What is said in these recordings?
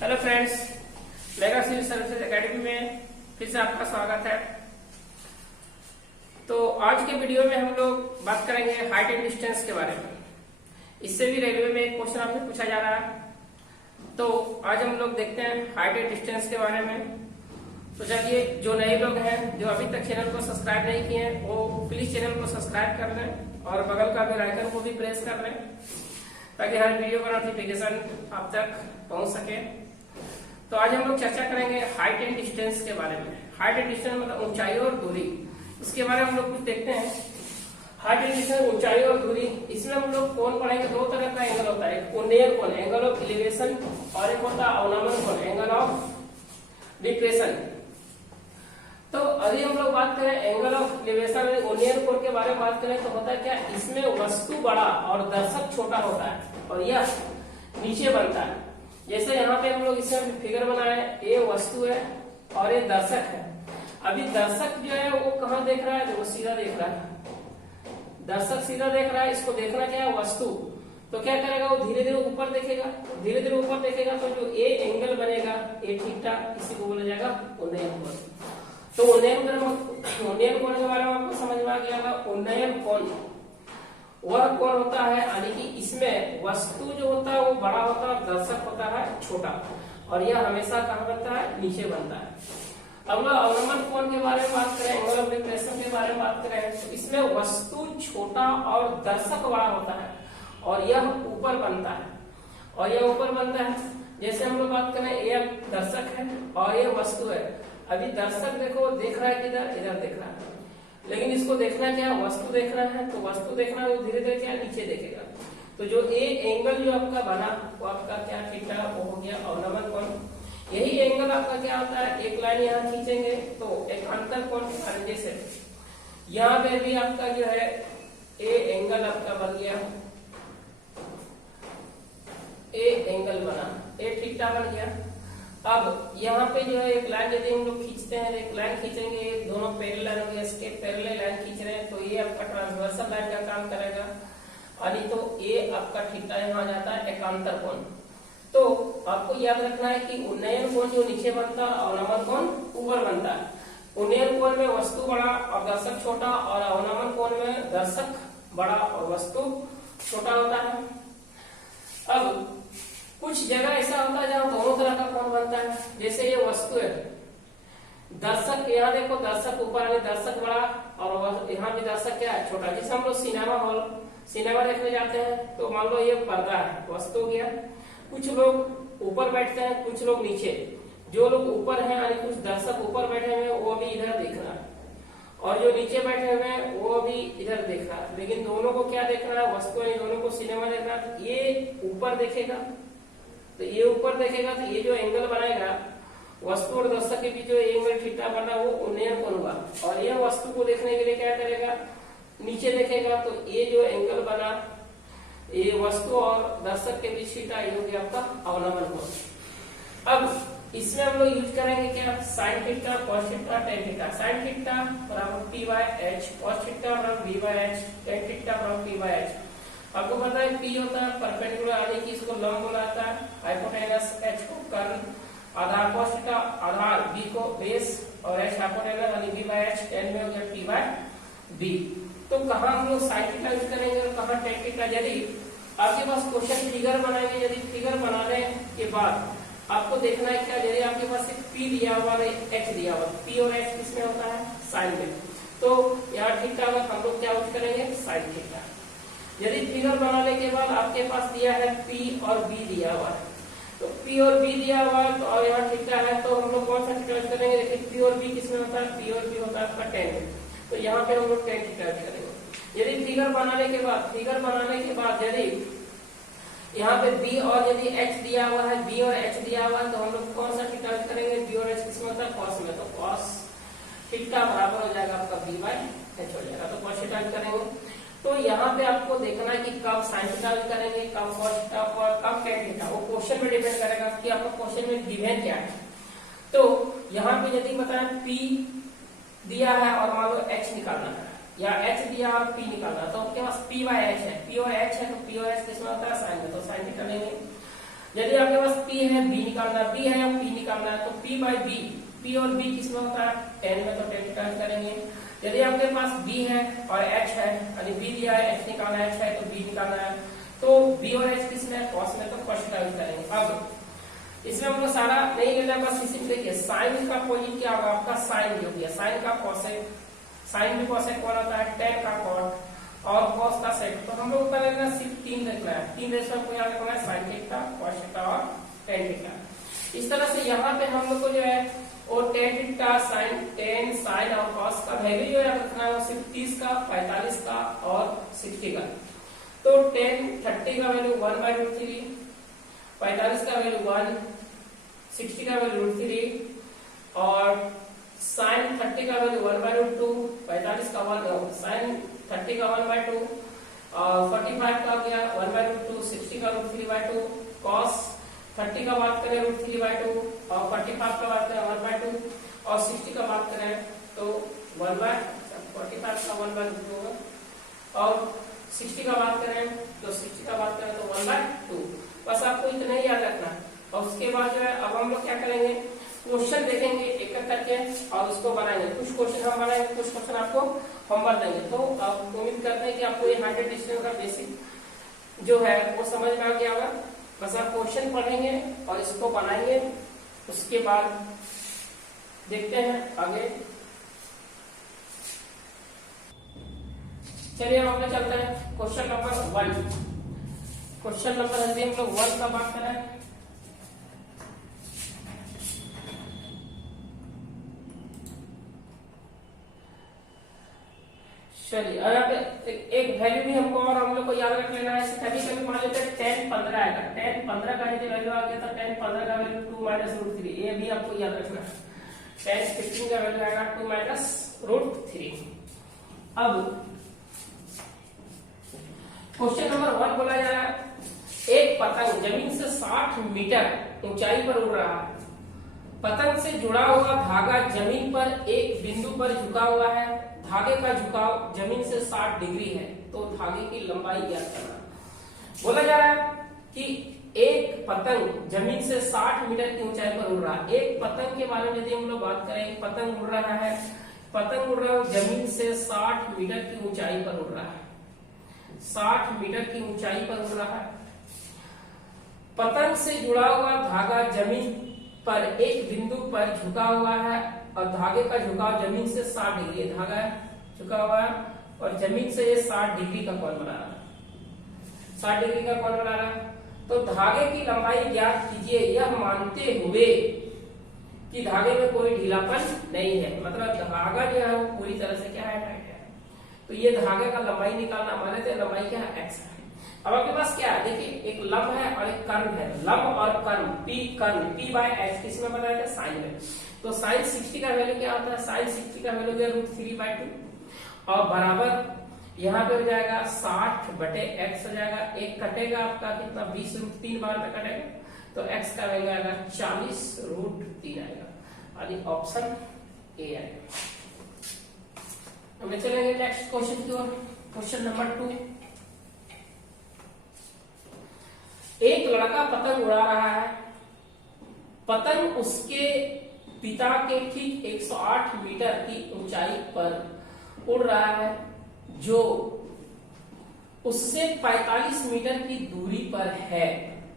Hello friends, mega civil services academy में फिर से आपका स्वागत है। तो आज के वीडियो में हम लोग बात करेंगे हाइट एंड डिस्टेंस के बारे में। इससे भी रेलवे में एक क्वेश्चन आपसे पूछा जा रहा है, तो आज हम लोग देखते हैं हाइट एंड डिस्टेंस के बारे में। तो चलिए, जो नए लोग हैं जो अभी तक चैनल को सब्सक्राइब नहीं किए हैं वो प्लीज चैनल को सब्सक्राइब कर लें और बगल का बेल आइकन को भी प्रेस कर लें ताकि हर वीडियो का नोटिफिकेशन आप तक पहुंच सके। तो आज हम लोग चर्चा करेंगे हाइट एंड डिस्टेंस के बारे में। हाइट एंड डिस्टेंस मतलब ऊंचाई और दूरी, इसके बारे में हम लोग कुछ देखते हैं। हाइट एंड डिस्टेंस, ऊंचाई और दूरी, इसमें हम लोग कोण पढ़ेंगे। दो तरह का एंगल होता है, एक कोणीय कोण एंगल ऑफ एलिवेशन और एक होता है अवनमन कोण एंगल ऑफ डिप्रेशन। तो अभी हम लोग बात करें एंगल ऑफ एलिवेशन कोणीय कोण के बारे में बात करें तो होता है क्या, इसमें वस्तु बड़ा और दर्शक छोटा होता है और यह नीचे बनता है। जैसे यहाँ पे हम लोग इसमें फिगर बनाए, ये वस्तु है और ये दर्शक है। अभी दर्शक जो है वो कहाँ देख रहा है, वो सीधा देख रहा है। दर्शक सीधा देख रहा है, इसको देखना क्या है वस्तु। तो क्या करेगा, वो धीरे धीरे ऊपर देखेगा। धीरे धीरे ऊपर देखेगा तो जो ए एंगल बनेगा, ए थीटा, इसी को बोला जाएगा उन्नयन कोण। तो उन्नयन कोण के बारे में आपको समझ में आ गया। उन्नयन कोण वह कोण होता है यानी कि इसमें वस्तु जो होता है वो बड़ा होता है और दर्शक होता है छोटा, और यह हमेशा कहाँ बनता है, नीचे बनता है। अब लोग अवनमन कोण के बारे में बात करें, एंगल ऑफ डिप्रेशन के बारे में बात करें तो इसमें वस्तु छोटा और दर्शक बड़ा होता है और यह ऊपर बनता है। जैसे हम लोग बात करें, ये दर्शक है और ये वस्तु है। अभी दर्शक देखो देख रहा है किधर, इधर देख रहा है, लेकिन इसको देखना क्या, वस्तु देखना है। तो वस्तु देखना है, वो धीरे धीरे क्या नीचे देखेगा। तो जो ए एंगल जो आपका बना वो आपका क्या थीटा, वो हो गया अवनमन कोण। यही एंगल आपका क्या होता है, एक लाइन यहाँ खींचेंगे तो एक अंतर कोण जैसे यहाँ पे भी आपका जो है ए एंगल आपका बन गया, ए एंगल बना, ए थीटा बन गया। अब यहाँ पे जो है एक लाइन यदि हम लोग खींचते हैं, एक लाइन खींचेंगे, दोनों पैरेलल हो गए, इसके पैरेलल लाइन खींच रहे हैं तो ये आपका ट्रांसवर्सल लाइन का काम करेगा। यानी तो ये आपका थीटा यहाँ जाता है एकांतर कोण। तो आपको याद रखना है कि उन्नयन कोण जो नीचे बनता है, अवनमन कोण ऊपर बनता है। उन्नयन कोण में वस्तु बड़ा और दर्शक छोटा, और अवनमन कोण में दर्शक बड़ा और वस्तु छोटा होता है। अब कुछ जगह ऐसा होता है जहाँ दोनों तरह का कोण बनता है। जैसे ये वस्तु है, दर्शक यहाँ देखो, दर्शक ऊपर वाले दर्शक बड़ा और यहाँ भी दर्शक क्या है, छोटा। जैसे हम लोग सिनेमा देखने जाते हैं तो मान लो ये पर्दा है, वस्तु गया। कुछ लोग ऊपर बैठते हैं, कुछ लोग नीचे। जो लोग ऊपर हैं यानी कुछ दर्शक ऊपर बैठे हुए हैं वो भी इधर देख रहा है, और जो नीचे बैठे हुए हैं वो भी इधर देख रहा है। लेकिन दोनों को क्या देखना है, वस्तु है, दोनों को सिनेमा देखना है। ये ऊपर देखेगा तो ये ऊपर देखेगा, तो ये जो एंगल बनाएगा वस्तु और दर्शक के बीच जो एंगल थीटा बना वो उन्नयन कोण हुआ। और यह वस्तु को देखने के लिए क्या करेगा, नीचे देखेगा, तो ये जो एंगल बना ये वस्तु और दर्शक के बीच थीटा, ये हो गया आपका अवनमन कोण। अब इसमें हम लोग यूज करेंगे क्या, sine theta, cos theta, tan theta. Sine theta बराबर p by h, cos theta बराबर b by h, tan theta बराबर पी बाय एच। आपको पता है P होता है परपेंडिकुलर यानी कि इसको लंब बोला जाता है, हाइपोटेनस, H को कर्ण, आधार cos थीटा आधार, B को बेस और H हाइपोटेनस यानी B बाय H, tan में हो गया P बाय B। तो कहाँ हम लोग साइन थीटा यूज करेंगे और कहाँ tan थीटा। यदि आपके पास क्वेश्चन फिगर बनाएंगे, यदि फिगर बनाने के बाद आपको देखना है क्या, यदि आपके पास एक P दिया हुआ और H दिया हुआ, P और H किसमें होता है, साइन में। तो यहाँ थीटा में हम लोग क्या यूज करेंगे, साइन थीटा। यदि फिगर बनाने के बाद आपके पास दिया है P और B दिया हुआ है, तो P और B दिया हुआ है तो और यहाँ थीटा है, तो हम लोग कौन सा थीटा यूज करेंगे, देखिए P और B किसमें होता है, P और B होता है आपका tan में, तो यहाँ पे हम लोग tan थीटा यूज करेंगे। यदि फिगर बनाने के बाद यदि यहाँ पे B और यदि H दिया हुआ है, B और H दिया हुआ है, तो हम लोग कौन सा थीटा यूज करेंगे, B और H किसमें होता है, cos में, तो cos थीटा बराबर हो जाएगा आपका B बाय H हो जाएगा, तो cos थीटा यूज करेंगे। तो यहाँ पे आपको देखना है कि कब साइन थीटा करेंगे, कब कॉस थीटा और कब टेन थीटा, वो क्वेश्चन पे डिपेंड करेगा कि आपका क्वेश्चन में गिवन क्या है। तो यहाँ पे यदि बताएं P दिया है और मान लो H निकालना है, या H दिया और P निकालना है, तो आपके पास P बाय H है, P और H है, तो P और H किसमें होता है, साइन में, तो साइन थीटा लेंगे। यदि आपके पास P है, B निकालना है, B है या P निकालना है, तो P बाई B, P और B किसमें होता है, tan में, तो tan थीटा करेंगे। यदि आपके पास B है और H है, यानी B दिया है, H निकालना है, H है तो B निकालना है, तो B और H किसमें है, cos में, तो cos थीटा यूज करेंगे। अब इसमें हमको सारा नहीं लेना, बस इसी में देखिए साइन का अपोजिट क्या होगा, आपका साइन जो दिया, साइन का कोसेक, साइन भी कोसेक कौन होता है, tan का कॉट और cos का सेक। तो हम लोग करेंगे सिर्फ 3 रखना है, 3 रेशो को याद रखना है, sin थीटा, cos थीटा और tan थीटा। इस तरह से यहाँ पे हम लोग को जो है और tan थीटा, tan sin और cos का वैल्यू जो याद रखना है वो सिर्फ 30 का, 45 का और 60 का। तो tan 30 का वैल्यू 1/√3, 45 का वैल्यू 1, 60 का वैल्यू √3 और sin 30 का वैल्यू 1/√2, 45 का 1, sin 30 का 1/2 और 45 का हो गया 1/√2, 60 का √3/2, cos 30 का बात करें √3/2 और 45 का बात करें 1/2 और 60 का बात करें तो 45 का 1/2 होगा और 60 का बात करें तो 60 का बात करें तो 1/2। बस आपको इतना ही याद रखना। और उसके बाद जो है अब हम लोग क्या करेंगे, क्वेश्चन देखेंगे एक एक करके और उसको बनाएंगे। कुछ क्वेश्चन हम बनाएंगे, कुछ क्वेश्चन आपको होमवर्क देंगे। तो आप उम्मीद करते हैं कि आपको ये 100 डिस्टेंस का बेसिक जो है वो समझ में आ गया होगा। बस आप क्वेश्चन पढ़ेंगे और इसको बनाएंगे, उसके बाद देखते हैं आगे। चलिए हम अपने चलते हैं क्वेश्चन नंबर 1। क्वेश्चन नंबर हम लोग 1 का बात करें। चलिए यहाँ पे एक वैल्यू भी हमको और हम लोग को याद रख लेना है। कभी कभी मान लेते हैं tan 15 आएगा, tan 15 का यदि वैल्यू आ गया तो tan 15 का वैल्यू 2 - √3, ये भी आपको याद रखना है। tan 15 का वैल्यू आएगा 2 - √3। अब क्वेश्चन नंबर 1 बोला जा रहा है, एक पतंग जमीन से 60 मीटर ऊंचाई पर उड़ रहा है। पतंग से जुड़ा हुआ धागा जमीन पर एक बिंदु पर झुका हुआ है। धागे का झुकाव जमीन से 60 डिग्री है, तो धागे की लंबाई ज्ञात करना। बोला जा रहा है कि एक पतंग जमीन से 60 मीटर की ऊंचाई पर उड़ रहा है। एक पतंग के बारे में यदि हम लोग बात करें, पतंग उड़ रहा है, पतंग उड़ रहा है जमीन से 60 मीटर की ऊंचाई पर उड़ रहा है, 60 मीटर की ऊंचाई पर उड़ रहा है। पतंग से जुड़ा हुआ धागा जमीन पर एक बिंदु पर झुका हुआ है और धागे का झुकाव जमीन से 60 डिग्री, धागा झुका हुआ है और जमीन से ये 60 डिग्री का कोण बना रहा है, 60 डिग्री का कोण बना रहा है। तो धागे की लंबाई ज्ञात कीजिए, यह मानते हुए कि धागे में कोई ढीलापन नहीं है। मतलब धागा जो है वो पूरी तरह से क्या है, टाइट है। तो ये धागे का लंबाई निकालना, माने थे लंबाई क्या है, x है। अब आपके पास क्या है, देखिए एक लंब है और एक कर्व है। लंब और curve p, curve p by h किसमें बनाया था, साइन में। तो साइन 60 का वैल्यू क्या होता है, साइन 60 का वैल्यू है √3/2 और बराबर यहाँ पे हो जाएगा 60/x हो जाएगा। एक कटेगा आपका कितना, 20 √3 बार में कटेगा, तो x का वैल्यू आएगा 40√3 आएगा। यानी ऑप्शन ए आएगा। हम चलेंगे नेक्स्ट क्वेश्चन की ओर। Question number 2। एक लड़का पतंग उड़ा रहा है। पतंग उसके पिता के ठीक 108 मीटर की ऊंचाई पर उड़ रहा है, जो उससे 45 मीटर की दूरी पर है।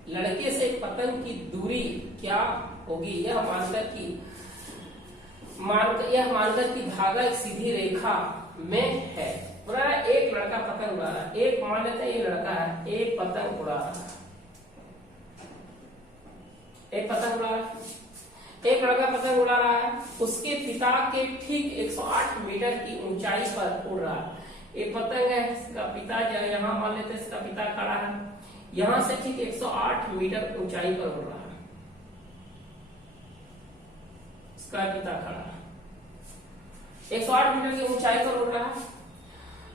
लड़के से पतंग की दूरी क्या होगी, यह मानकर कि धागा एक सीधी रेखा में है। बोला एक लड़का पतंग उड़ा रहा है, एक मान लेते हैं ये लड़का है, एक पतंग उड़ा रहा है, एक पतंग उड़ा रहा है, एक लड़का पतंग उड़ा रहा है, उसके पिता के ठीक 108 मीटर की ऊंचाई पर उड़ रहा है। एक पतंग है, इसका पिता जो है, यहाँ मान लेते हैं इसका पिता खड़ा है, यहां से ठीक 108 मीटर ऊंचाई पर उड़ रहा है, इसका पिता खड़ा है, 108 मीटर की ऊंचाई पर उड़ रहा है,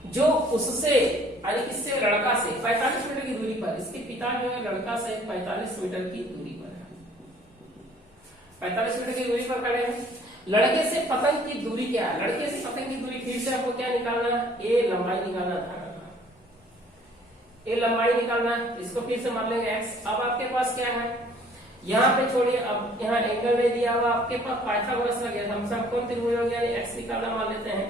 जो उससे यानी किससे, लड़का से 45 मीटर की दूरी पर। इसके पिता जो है लड़का से 45 मीटर की दूरी पर है, 45 मीटर की दूरी पर खड़े हैं। लड़के से पतंग की दूरी क्या है, लड़के से पतंग की दूरी फिर से आपको क्या निकालना है, ए लंबाई निकालना था, ए लंबाई निकालना है। इसको फिर से मान लेंगे x। अब आपके पास क्या है, यहाँ पे छोड़िए, अब यहाँ एंगल नहीं दिया हुआ आपके पास, पाइथागोरस लग गया, हम सब कौन त्रिभुज हो गया, एक्स निकालना मान लेते हैं,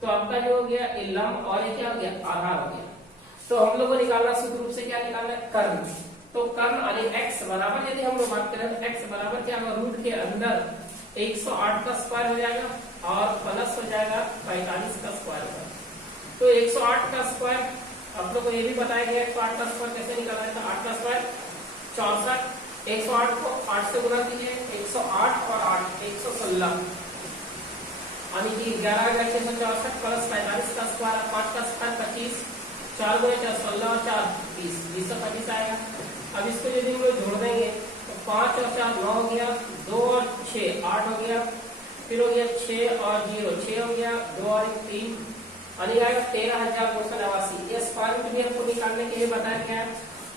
तो आपका जो हो गया ये लंब और ये क्या हो गया, आधार हो गया। तो हम लोग को निकालना शुद्ध रूप से क्या निकालना है, कर्ण। तो कर्ण यानी x बराबर, यदि हम लोग बात करें तो x बराबर क्या होगा, रूट के अंदर 108 का स्क्वायर हो जाएगा और प्लस हो जाएगा 45 का स्क्वायर होगा। तो 108 का स्क्वायर आप लोग को ये भी बताया गया 108 का स्क्वायर कैसे निकालना है, तो 8 का स्क्वायर 64, 108 को 8 से गुणा कीजिए, 108 और 8 116 यानी कि 11,664 प्लस 45 का स्क्वायर, 5 का स्क्वायर 25, 4 गुणे 4 16 और 4 20, 20 आएगा। अब इसको यदि हम लोग जोड़ देंगे तो 5 और 4 9 हो गया, 2 और 6 8 हो गया, फिर हो गया 6 और 0 6 हो गया, 2 और 1 3, यानी आएगा 13,289। ये स्क्वायर रूट भी हमको निकालने के लिए बताया गया है।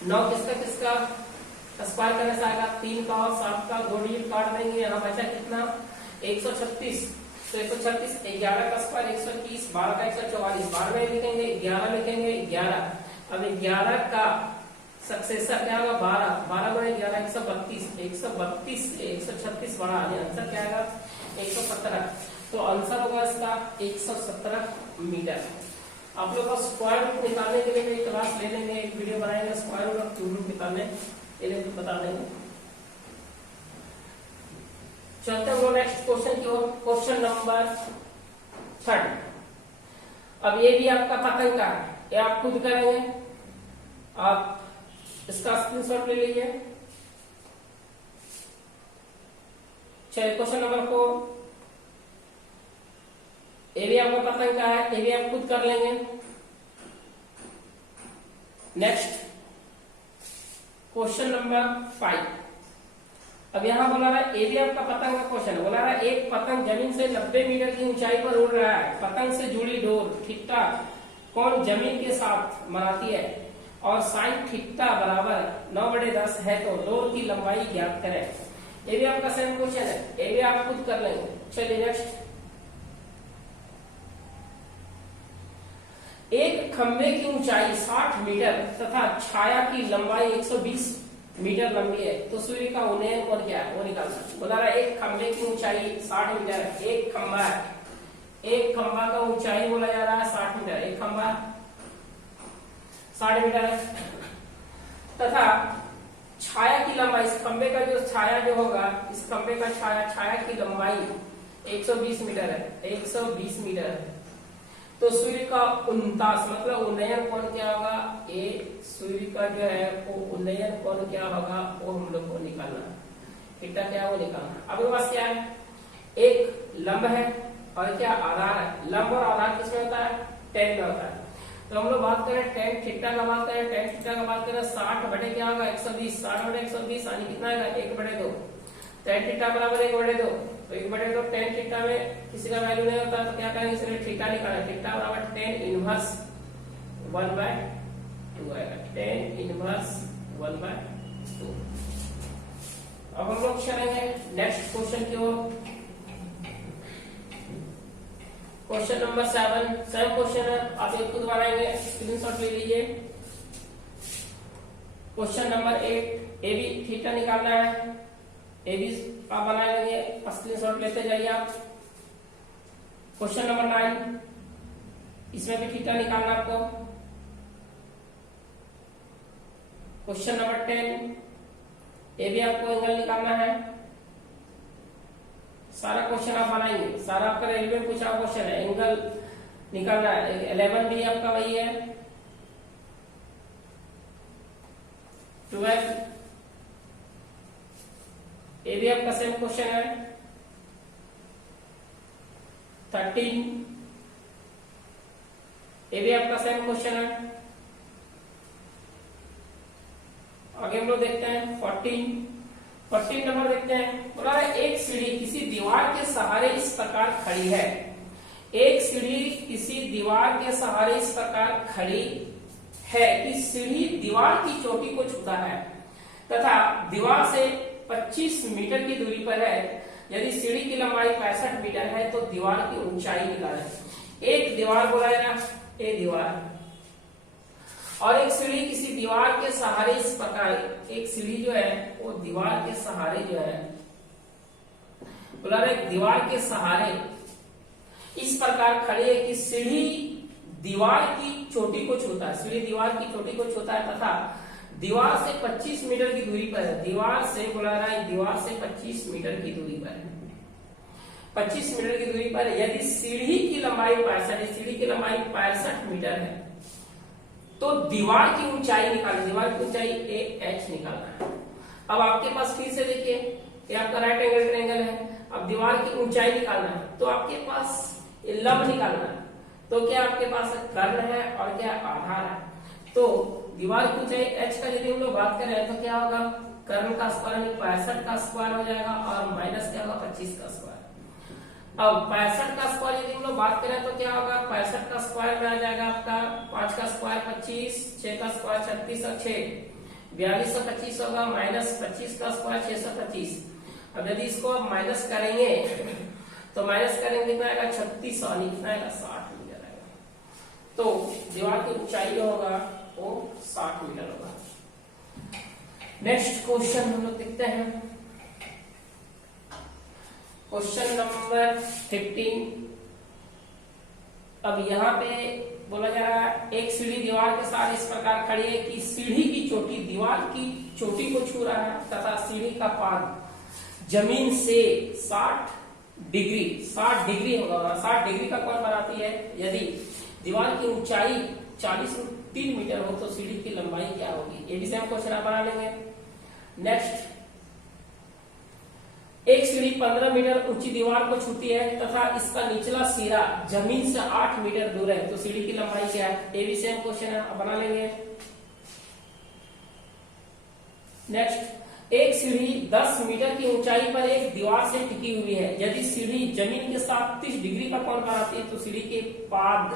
9 किसका किसका स्क्वायर करने से आएगा, 3 का और 7 का, 2 डिजिट काट देंगे, यहाँ बचा कितना 136, तो 136, 11 का स्क्वायर 121, 12 का 144, 12 में लिखेंगे 11 लिखेंगे 11, अब 11 का सक्सेसर क्या होगा 12, 12 गुणे 11 132, 132 से 136 बड़ा, आंसर क्या आएगा 117। तो आंसर होगा इसका 117 मीटर। आप लोग का स्क्वायर रूट निकालने के लिए एक क्लास ले लेंगे, एक वीडियो बनाएंगे स्क्वायर रूट और क्यूब रूट निकालने के लिए बता देंगे। चलते हैं नेक्स्ट क्वेश्चन की ओर, क्वेश्चन नंबर 3। अब ये भी आपका पतंग का है, ये आप खुद करेंगे, आप इसका स्क्रीनशॉट ले लीजिए। चलिए क्वेश्चन नंबर 4, ये भी आपका पतंग का है, ये भी आप खुद कर लेंगे। Next question number 5। अब यहां बोला रहा है, ये भी आपका पतंग का क्वेश्चन बोला रहा है, एक पतंग जमीन से 90 मीटर की ऊंचाई पर उड़ रहा है, पतंग से जुड़ी डोर थीटा कोण जमीन के साथ बनाती है और साइन थीटा बराबर 9/10 है, तो डोर की लंबाई ज्ञात करें। ये भी आपका सेम क्वेश्चन है, ये भी आप खुद कर लेंगे। चलिए नेक्स्ट, एक खंबे की ऊंचाई 60 मीटर तथा छाया की लंबाई 120 मीटर लंबी है, तो सूर्य का उन्नयन कोण क्या है वो निकालना। बोला रहा है एक खंबे की ऊंचाई 60 मीटर है, एक खंबा है, एक खंबा का ऊंचाई बोला जा रहा है 60 मीटर, एक खंबा 60 मीटर है, तथा छाया की लंबाई, इस खंबे का जो छाया जो होगा, इस खंबे का छाया की लंबाई 120 मीटर है, 120 मीटर है। तो सूर्य का 49 मतलब उन्नयन कोण क्या होगा, ये सूर्य का जो है वो उन्नयन कोण क्या होगा वो हम लोग को निकालना है, थीटा क्या वो निकालना। अब पास क्या है, एक लंब है और क्या आधार है, लंब और आधार किसमें होता है, tan में होता है। तो हम लोग बात करें tan थीटा का बात करें, tan थीटा का बात करें 60 बटे क्या होगा 120, 60 बटे 120 यानी कितना आएगा 1/2, tan थीटा बराबर 1/2, तो 1/2 tan थीटा में किसी का वैल्यू नहीं होता, तो क्या करेंगे इसलिए थीटा निकालें, थीटा बराबर tan इनवर्स 1/2 आएगा, tan इनवर्स 1/2। अब हम लोग चलेंगे नेक्स्ट क्वेश्चन की ओर, क्वेश्चन नंबर 7, सेम क्वेश्चन है, आप ये खुद बनाएंगे, स्क्रीनशॉट ले लीजिए। Question number 8, A B theta निकालना है, ए बी आप बना लेंगे, स्क्रीनशॉट लेते जाइए आप। क्वेश्चन नंबर 9, इसमें भी थीटा निकालना आपको। क्वेश्चन नंबर 10, ये भी आपको एंगल निकालना है। सारा क्वेश्चन आप बनाएंगे, सारा आपका रेलवे में पूछा क्वेश्चन है, एंगल निकालना है। 11 भी आपका वही है, 12 ये भी आपका सेम क्वेश्चन है, 13 ये भी आपका सेम क्वेश्चन है। आगे हम लोग देखते हैं 14 नंबर देखते हैं। बोला है एक सीढ़ी किसी दीवार के सहारे इस प्रकार खड़ी है, एक सीढ़ी किसी दीवार के सहारे इस प्रकार खड़ी है कि सीढ़ी दीवार की चोटी को छूता है तथा दीवार से 25 मीटर की दूरी पर है। यदि सीढ़ी की लंबाई 65 मीटर है तो दीवार की ऊंचाई निकालें। एक दीवार बोला है ना, एक दीवार और एक सीढ़ी किसी दीवार के सहारे इस प्रकार, एक सीढ़ी जो है वो दीवार के सहारे जो है बोला रहा है दीवार के सहारे इस प्रकार खड़ी है कि सीढ़ी दीवार की चोटी को छूता है, सीढ़ी दीवार की चोटी को छूता है तथा दीवार से 25 मीटर की दूरी पर है। दीवार से बोला रहा है दीवार से 25 मीटर की दूरी पर है, 25 मीटर की दूरी पर यदि सीढ़ी की लंबाई 65, सीढ़ी की लंबाई 65 मीटर है तो दीवार की ऊंचाई निकालना, दीवार की ऊंचाई AH निकालना है। अब आपके पास फिर से देखिए ये आपका राइट एंगल ट्रायंगल है, अब दीवार की ऊंचाई निकालना है तो आपके पास ये लंब निकालना है। तो क्या आपके पास कर्ण है और क्या आधार है, तो दीवार की ऊंचाई h का यदि हम लोग बात करें तो क्या होगा, कर्ण का स्क्वायर यानी 65 का स्क्वायर हो जाएगा और माइनस क्या होगा 25 का स्क्वायर। अब 65 का स्क्वायर यदि हम लोग बात करें तो क्या होगा, 65 का स्क्वायर में आ जाएगा आपका 5 का स्क्वायर 25, 6 का स्क्वायर 36 और 6 4225 होगा, माइनस 25 का स्क्वायर 625। अब यदि इसको आप माइनस करेंगे तो माइनस करेंगे कितना आएगा 36 और कितना आएगा 60 मीटर आएगा। तो दीवार की ऊंचाई जो होगा वो 60 मीटर होगा। नेक्स्ट क्वेश्चन हम लोग देखते हैं, क्वेश्चन नंबर 15। अब यहाँ पे बोला जा रहा है एक सीढ़ी दीवार के साथ इस प्रकार खड़ी है कि सीढ़ी की चोटी दीवार की चोटी को छू रहा है तथा सीढ़ी का पाद जमीन से 60 डिग्री होगा, 60 डिग्री का कोण बनाती है। यदि दीवार की ऊंचाई 40.3 मीटर हो तो सीढ़ी की लंबाई क्या होगी, ये भी सेम क्वेश्चन आप बना लेंगे। नेक्स्ट, एक सीढ़ी 15 मीटर ऊंची दीवार को छूती है तथा इसका निचला सिरा जमीन से 8 मीटर दूर है तो सीढ़ी की लंबाई क्या है, ये भी सेम क्वेश्चन है, आप बना लेंगे। नेक्स्ट, एक सीढ़ी 10 मीटर की ऊंचाई पर एक दीवार से टिकी हुई है। यदि सीढ़ी जमीन के साथ 30 डिग्री का कोण बनाती है तो सीढ़ी के पाद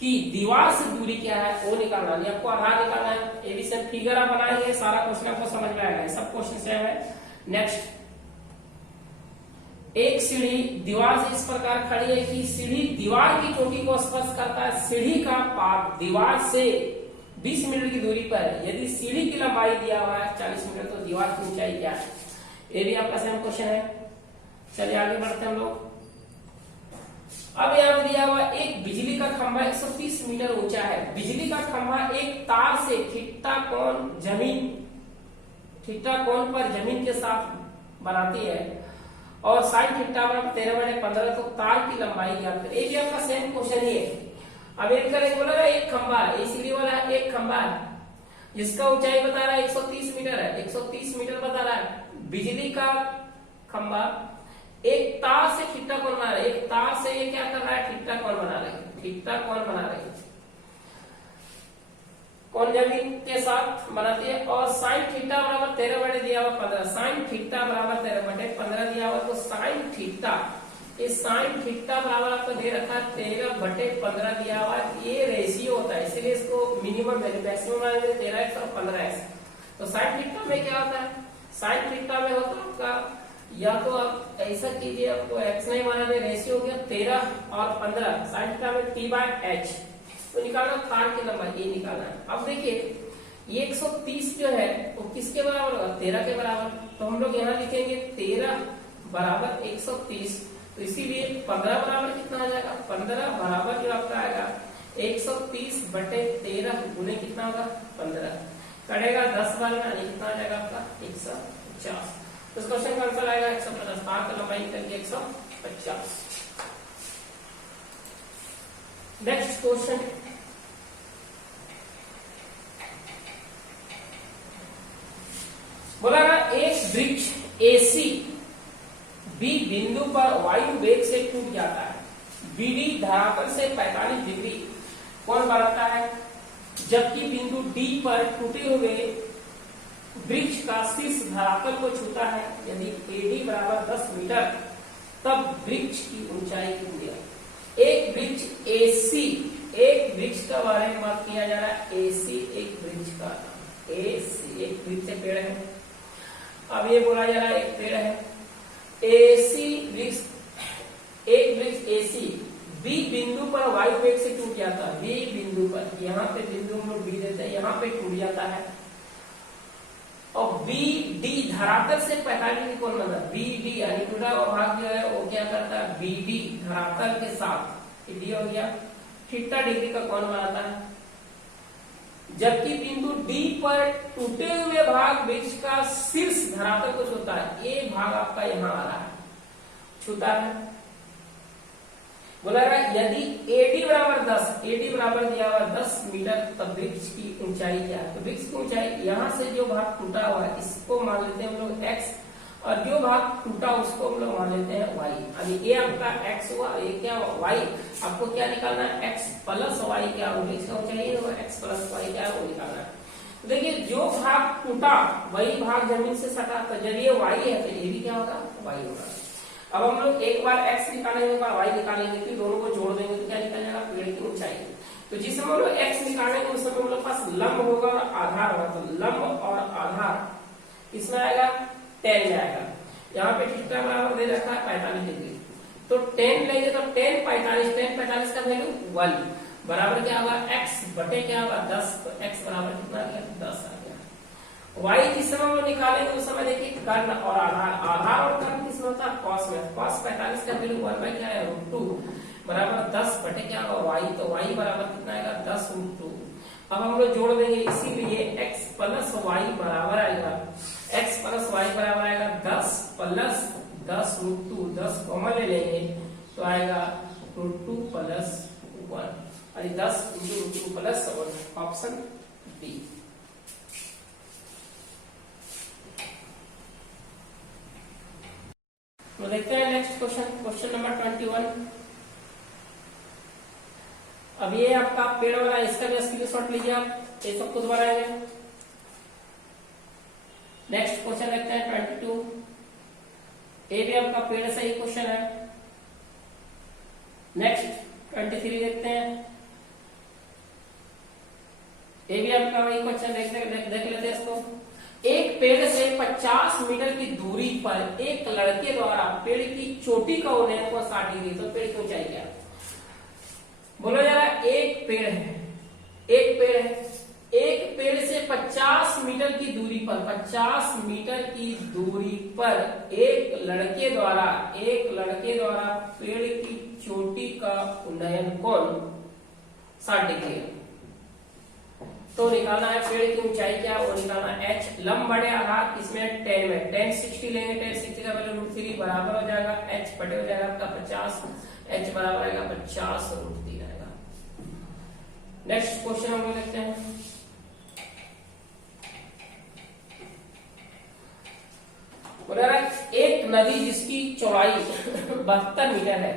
की दीवार से दूरी क्या है वो निकालना है, आपको आधार निकालना है। ये भी सब फिगर आप बनाएंगे, सारा क्वेश्चन आपको समझ में आएगा, सब क्वेश्चन सेम है। नेक्स्ट, एक सीढ़ी दीवार से इस प्रकार खड़ी है कि सीढ़ी दीवार की चोटी को स्पर्श करता है, सीढ़ी का पाद दीवार से 20 मीटर की दूरी पर है। यदि सीढ़ी की लंबाई दिया हुआ है 40 मीटर तो दीवार की ऊंचाई क्या है, ये भी आपका सेम क्वेश्चन है। चलिए आगे बढ़ते हैं हम लोग। अब यहाँ पे दिया हुआ एक बिजली का खंभा 130 मीटर ऊंचा है। बिजली का खंभा एक तार से थीटा कोण पर जमीन के साथ बनाती है और साइन थीटा बराबर 13/15 तो तार की लंबाई ज्ञात करें। ये भी आपका सेम क्वेश्चन ही है। अब एक करेंगे, बोला रहा एक खंभा है, सीढ़ी वाला एक खंभा है जिसका ऊंचाई बता रहा है 130 मीटर है, 130 मीटर बता रहा है। बिजली का खंभा एक तार से थीटा कोण बना रहा है, एक तार से ये क्या कर रहा है थीटा कोण बना रहा है, थीटा कोण बना रही है, कोण जमीन के साथ बनाती है। और साइन थीटा बराबर 13 दिया हुआ 15, साइन थीटा बराबर 13/15 दिया हुआ तो साइन थीटा, इस साइन थीटा बराबर आपको दे रखा है 13/15 दिया हुआ है। ये रेशियो होता है इसलिए इसको मिनिमम वैल्यू मैक्सिमम वाले 13x और 15x। तो साइन थीटा में क्या होता है, साइन थीटा में होता है आपका, या तो आप ऐसा कीजिए, आपको x नहीं बनाने, रेशियो हो गया 13 और 15, साइन थीटा में t/h तो निकालना तार की लंबाई ये निकालना है। अब देखिए ये 130 जो है वो किसके बराबर होगा, 13 के बराबर। तो हम लोग यहाँ लिखेंगे 13 बराबर 130, तो इसीलिए 15 बराबर कितना आ जाएगा, 15 बराबर जो आपका आएगा 130/13 गुने कितना होगा 15, कटेगा 10 बार में, कितना आ जाएगा आपका 150। तो इस क्वेश्चन का आंसर आएगा 150, तार की लंबाई निकल 150। नेक्स्ट क्वेश्चन, बोला एक वृक्ष AC B बिंदु पर वायु वेग से टूट जाता है, BD धरातल से 45 डिग्री कोण बनाता है, जबकि बिंदु D पर टूटे हुए वृक्ष का शीर्ष धरातल को छूता है। यदि AD बराबर 10 मीटर तब वृक्ष की ऊंचाई कितनी है। एक वृक्ष AC, एक वृक्ष का बारे में बात किया जा रहा है, AC एक वृक्ष का, AC एक वृक्ष पेड़ है। अब ये बोला जा रहा है एक पेड़ है, AC वृक्ष, एक वृक्ष AC बी बिंदु पर वायु वेग से टूट जाता है, बी बिंदु पर, यहाँ पे बिंदु हम लोग बी देते हैं, यहाँ पे टूट जाता है। और बी डी धरातल से 45 डिग्री कोण बनता है, बी डी यानी टूटा हुआ भाग जो है वो क्या करता है, बी डी धरातल के साथ डी हो गया थीटा डिग्री का कोण बनाता है। जबकि बिंदु डी पर टूटे हुए भाग वृक्ष का शीर्ष धरातल को छूता है, ये भाग आपका यहाँ आ रहा है, छूता है। बोला रहा यदि AD बराबर 10, AD बराबर दिया हुआ 10 मीटर, तब वृक्ष की ऊंचाई क्या है, तो वृक्ष की ऊंचाई यहाँ से जो भाग टूटा हुआ है इसको मान लेते हैं हम लोग x, और जो भाग टूटा उसको हम लोग मान लेते हैं y। अभी ये आपका x हुआ, ये क्या हुआ y। आपको क्या निकालना है, x प्लस y क्या होगा, इसका ऊंचाई होगा x प्लस y क्या है वो निकालना है। तो देखिए जो भाग टूटा वही भाग जमीन से सटा, तो जब ये y है तो ये भी क्या होगा, y होगा। अब हम लोग एक बार x निकालेंगे, एक बार y निकालेंगे, फिर दोनों को जोड़ देंगे तो क्या निकल जाएगा, पेड़ की ऊंचाई। तो जिस समय हम लोग x निकालेंगे उस समय हम लोग पास लंब होगा और आधार होगा, तो लंब और आधार इसमें आएगा 10 में आएगा। यहाँ पे थीटा बराबर दे रखा है 45 डिग्री, तो 10 लेंगे तो 10 45 का वैल्यू 1 बराबर क्या होगा, x बटे क्या होगा 10, तो x बराबर कितना आ गया, 10 आ गया। y जिस समय हम लोग निकालेंगे उस समय देखिए कर्ण और आधार, आधार और कर्ण किसमें होता है, cos में, cos 45 का वैल्यू 1 बाय क्या है, √2 बराबर 10 बटे क्या होगा y, तो y बराबर कितना आएगा 10√2। अब हम लोग जोड़ देंगे, इसीलिए x प्लस y बराबर आएगा, x प्लस y बराबर आएगा 10 प्लस 10√2, 10 कॉमन ले लेंगे तो आएगा √2 प्लस 1, और 10 × √2 प्लस 1, ऑप्शन बी। तो देखते हैं नेक्स्ट क्वेश्चन, क्वेश्चन नंबर 21। अब ये आपका पेड़ वाला, इसका भी स्क्रीनशॉट लीजिए आप, ये सब खुद बनाएंगे। नेक्स्ट क्वेश्चन देखते हैं 22। ये भी आपका पेड़ से ही क्वेश्चन है। नेक्स्ट 23 देखते हैं, ये भी आपका वही क्वेश्चन देख लेते हैं इसको। एक पेड़ से 50 मीटर की दूरी पर एक लड़के द्वारा पेड़ की चोटी का उन्नयन को 60 डिग्री, तो पेड़ की ऊंचाई क्या, बोलो जरा। एक पेड़ है, एक पेड़ है, एक पेड़ से 50 मीटर की दूरी पर, 50 मीटर की दूरी पर एक लड़के द्वारा पेड़ की चोटी का उन्नयन कोण 60 डिग्री है। तो निकालना है पेड़ की ऊंचाई क्या, वो निकालना h लंब बटे आधार, इसमें 10 में 10 60 लेंगे, 10 60 का वैल्यू √3 बराबर हो जाएगा h बटे हो जाएगा आपका 50, h बराबर आएगा 50√3 आएगा। नेक्स्ट क्वेश्चन हम लोग देखते हैं। एक नदी जिसकी चौड़ाई 72 मीटर है,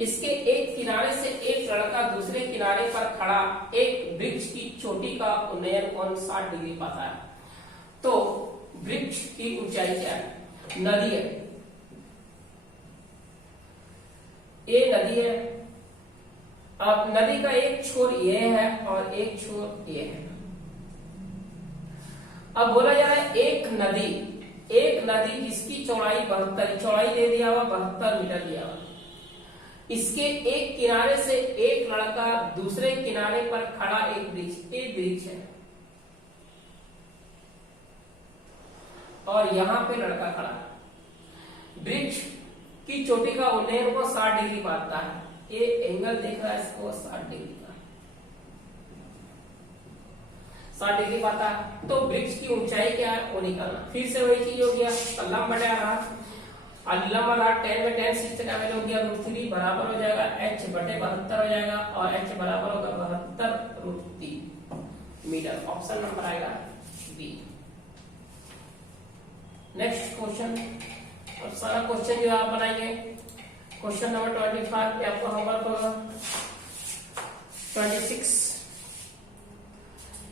इसके एक किनारे से एक लड़का दूसरे किनारे पर खड़ा एक वृक्ष की चोटी का उन्नयन कोण 60 डिग्री पाता है, तो वृक्ष की ऊंचाई क्या है, नदी है, ये नदी है। अब नदी का एक छोर ये है और एक छोर ये है। अब बोला जा रहा है एक नदी जिसकी चौड़ाई 72, चौड़ाई दे दिया हुआ 72 मीटर दिया हुआ, इसके एक किनारे से एक लड़का दूसरे किनारे पर खड़ा एक वृक्ष है, और यहां पे लड़का खड़ा है। वृक्ष की चोटी का उन्नयन को 60 डिग्री पाता है, ये एंगल देख रहा है इसको 60 डिग्री का, 60 डिग्री पाता है। तो वृक्ष की ऊंचाई क्या है वो निकालना, फिर से वही चीज हो गया, लंब बटे आधार, लंब आधार 10 में 10 60 का वैल्यू हो गया √3 बराबर हो जाएगा h बटे 72 हो जाएगा, और h बराबर होगा 72√3 मीटर, ऑप्शन नंबर आएगा बी। नेक्स्ट क्वेश्चन, अब सारा क्वेश्चन जो आप बनाएंगे, क्वेश्चन नंबर 25 पे आपको होमवर्क होगा, 26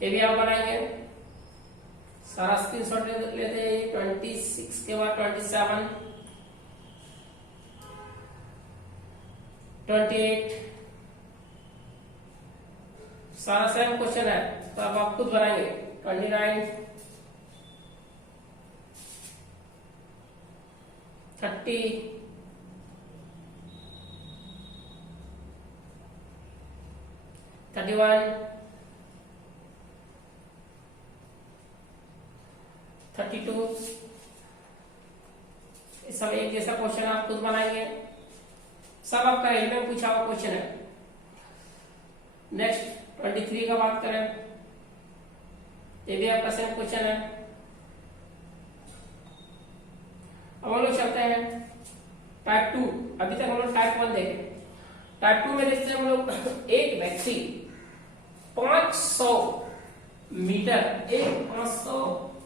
ये भी आप बनाएंगे, सारा स्क्रीनशॉट लेते हैं। 26 के बाद 27, 28 सारा सेम क्वेश्चन है, तो अब आप खुद बनाएंगे। 29, 30, 31, 32। सब एक जैसा क्वेश्चन आप खुद बनाएंगे, सब आपका रेलवे में पूछा हुआ क्वेश्चन है। नेक्स्ट 23 का बात करें, ये भी आपका सेम क्वेश्चन है। अब हम लोग चलते हैं टाइप 2। अभी तक हम लोग टाइप 1 देखे। टाइप 2 में देखते हैं हम लोग एक व्यक्ति 500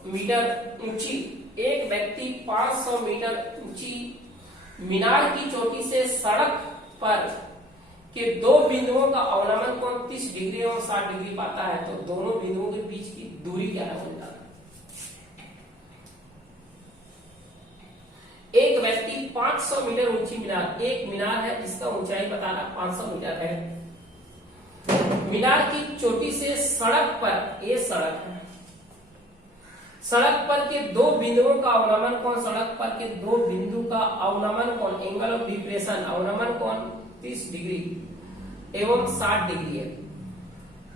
मीटर ऊंची, एक व्यक्ति 500 मीटर ऊंची मीनार की चोटी से सड़क पर के दो बिंदुओं का अवलंबन कोण 30 डिग्री और 60 डिग्री पाता है, तो दोनों बिंदुओं के बीच की दूरी क्या है? एक व्यक्ति 500 मीटर ऊंची मीनार, एक मीनार है जिसका ऊंचाई बताना 500 मीटर है। मीनार की चोटी से सड़क पर, ये सड़क है, सड़क पर के दो बिंदुओं का अवलंबन कोण, सड़क पर के दो बिंदु का अवलंबन कोण, एंगल ऑफ डिप्रेशन, अवलंबन कोण 30 डिग्री एवं 60 डिग्री है।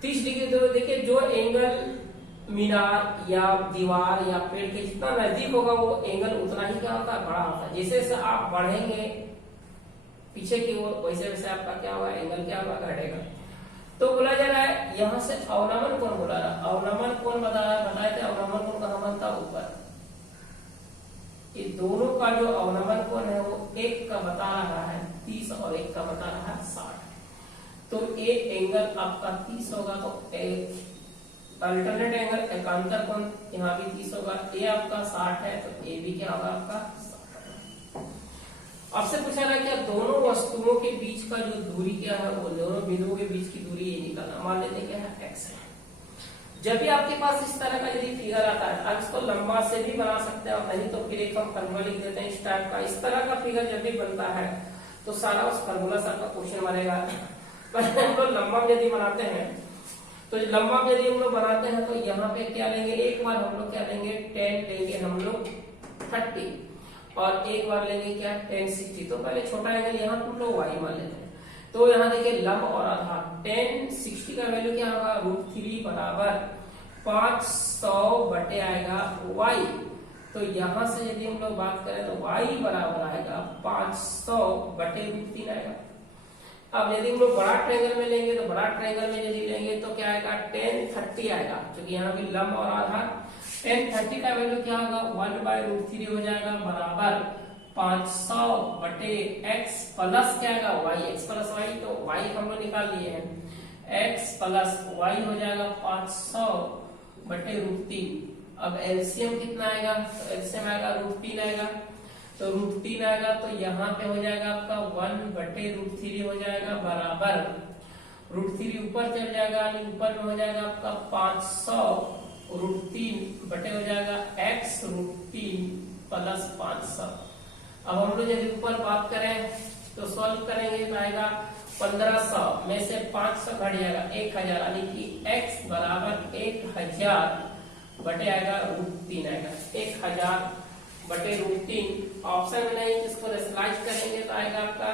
30 डिग्री तो देखिए, जो एंगल मीनार या दीवार या पेड़ के जितना नजदीक होगा वो एंगल उतना ही क्या होता है? बड़ा होता है। जैसे जैसे आप बढ़ेंगे पीछे की ओर, वैसे वैसे आपका क्या होगा? एंगल क्या होगा? घटेगा। तो बोला जा रहा है यहां से अवलंबन कोण बोला रहा है, अवलंबन कोण बताए थे। अवलंबन कोण कहां बनता है? ऊपर। ये दोनों का जो अवलंबन कोण है वो एक का बता रहा है 30 और एक का बता रहा है 60। तो एक एंगल आपका 30 होगा, तो अल्टरनेट एंगल एकांतर कोण यहाँ भी 30 होगा। ए आपका 60 है, तो ए भी क्या होगा? आपका 60। आपसे पूछा रहा है क्या दोनों वस्तुओं के बीच का जो दूरी क्या है, वो दोनों बिंदुओं के बीच की दूरी ये निकालना। मान लेते हैं क्या है? एक्स है। जब भी आपके पास इस तरह का यदि फिगर आता है, आप इसको लंबा से भी बना सकते हैं और नहीं तो फिर एक हम फॉर्मूला लिख देते हैं इस टाइप का। इस तरह का फिगर जब भी बनता है तो सारा उस फॉर्मूला से आपका क्वेश्चन बनेगा। पर हम लोग लंबा यदि बनाते हैं, तो लंबा यदि हम लोग बनाते हैं तो यहाँ पे क्या लेंगे? एक बार हम लोग क्या लेंगे? 10 लेंगे हम लोग 30, और एक बार लेंगे क्या? 10 60। तो पहले छोटा एंगल यहाँ तुम लोग y मान लेते हैं। तो यहाँ देखिए लंब और आधार 10 60 का वैल्यू क्या होगा? √3 बराबर 500 बटे आएगा y। तो यहाँ से यदि हम लोग बात करें तो y बराबर आएगा 500 बटे √3 आएगा। अब यदि हम लोग बड़ा ट्रायंगल में लेंगे तो बड़ा ट्रायंगल में यदि लेंगे तो क्या आएगा? 10 30 आएगा, क्योंकि यहाँ भी लंब और आधार। 10 30 का वैल्यू क्या होगा? 1/√3 हो जाएगा बराबर 500 बटे x प्लस क्या आएगा? y, x plus y। तो y हम लोग निकाल लिए हैं, x प्लस y हो जाएगा 500 बटे √3। अब एलसीएम कितना आएगा? तो एलसीएम आएगा √3 आएगा, तो √3 आएगा, तो यहाँ पे हो जाएगा आपका 1/√3 हो जाएगा बराबर √3 ऊपर चल जाएगा, ऊपर में हो जाएगा आपका 500 √3 बटे हो जाएगा x √3 प्लस 500। अब हम लोग यदि ऊपर बात करें तो सॉल्व करेंगे तो आएगा 1500 में से 500 घट जाएगा 1000, यानी कि x बराबर 1000 बटे आएगा √3 आएगा 1000 बटे √3। ऑप्शन में नहीं, इसको रेशनलाइज करेंगे तो आएगा आपका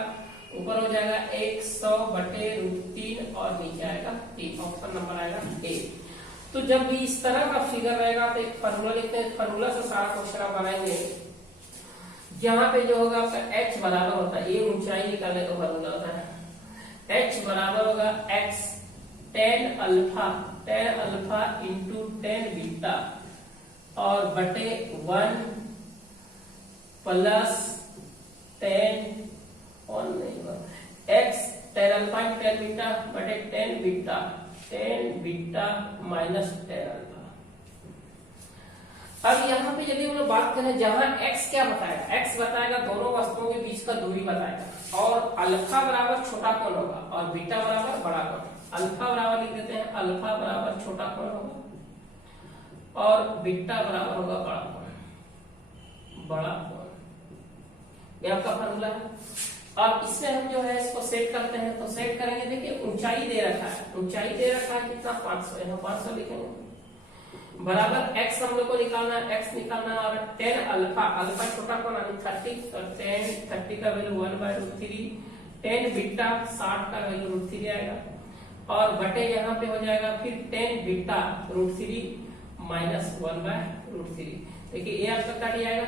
ऊपर हो जाएगा 100 बटे √3 और नीचे आएगा 3। ऑप्शन नंबर आएगा ए। तो जब भी इस तरह का फिगर रहेगा तो एक फॉर्मूला लिखते हैं, फॉर्मूला से सारा क्वेश्चन आप बनाएंगे। यहाँ पे जो होगा आपका h बराबर होता है, ये ऊंचाई निकालने का फॉर्मूला होता है, h बराबर होगा x tan alpha into tan beta और बटे 1 प्लस tan और नहीं x tan alpha tan beta बटे tan beta minus tan alpha. अब यहाँ पे यदि हम लोग बात करें, जहां x क्या बताएगा? x बताएगा दोनों वस्तुओं के बीच का दूरी बताएगा, और अल्फा बराबर छोटा कोण होगा और बीटा बराबर बड़ा कोण। अल्फा बराबर लिख देते हैं, अल्फा बराबर छोटा कोण होगा और बीटा बराबर होगा बड़ा कोण। ये आपका फॉर्मूला है। अब इसमें हम जो है इसको सेट करते हैं, तो सेट करेंगे। देखिए ऊंचाई दे रखा है, ऊंचाई दे रखा है कितना? 500, यहाँ 500 लिखेंगे बराबर x हम लोग को निकालना है, x निकालना है, और tan अल्फा छोटा कोण 30, तो tan 30 का वैल्यू 1/√3, tan बीटा 60 का वैल्यू √3 आएगा, और बटे यहाँ पे हो जाएगा फिर 10 बीटा √3 माइनस 1/√3। देखिए ये आपका काट जाएगा,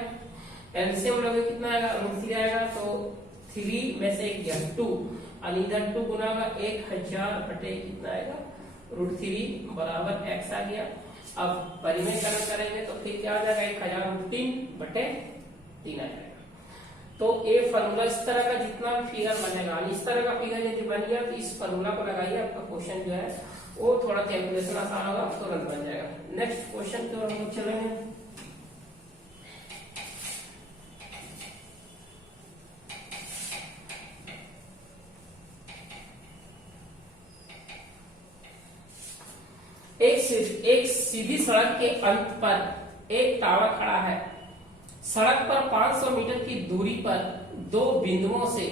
एलसीएम लोगे कितना आएगा, √3 आएगा, तो 3 में से 1 गया 2 और इधर 2 गुना होगा 1000 बटे कितना आएगा √3 बराबर x आ गया। अब परिमेयकरण करेंगे तो फिर क्या आ जाएगा 1000√3 बटे 3 आ जाएगा। तो ये फॉर्मूला इस तरह का जितना भी फिगर बनेगा, इस तरह का फिगर यदि बन गया तो इस फॉर्मूला को लगाइए, आपका क्वेश्चन जो है वो थोड़ा कैलकुलेशन आसान होगा, तुरंत बन जाएगा। नेक्स्ट क्वेश्चन की ओर हम चलेंगे। एक सीधी सड़क के अंत पर एक टावर खड़ा है। सड़क पर 500 मीटर की दूरी पर दो बिंदुओं से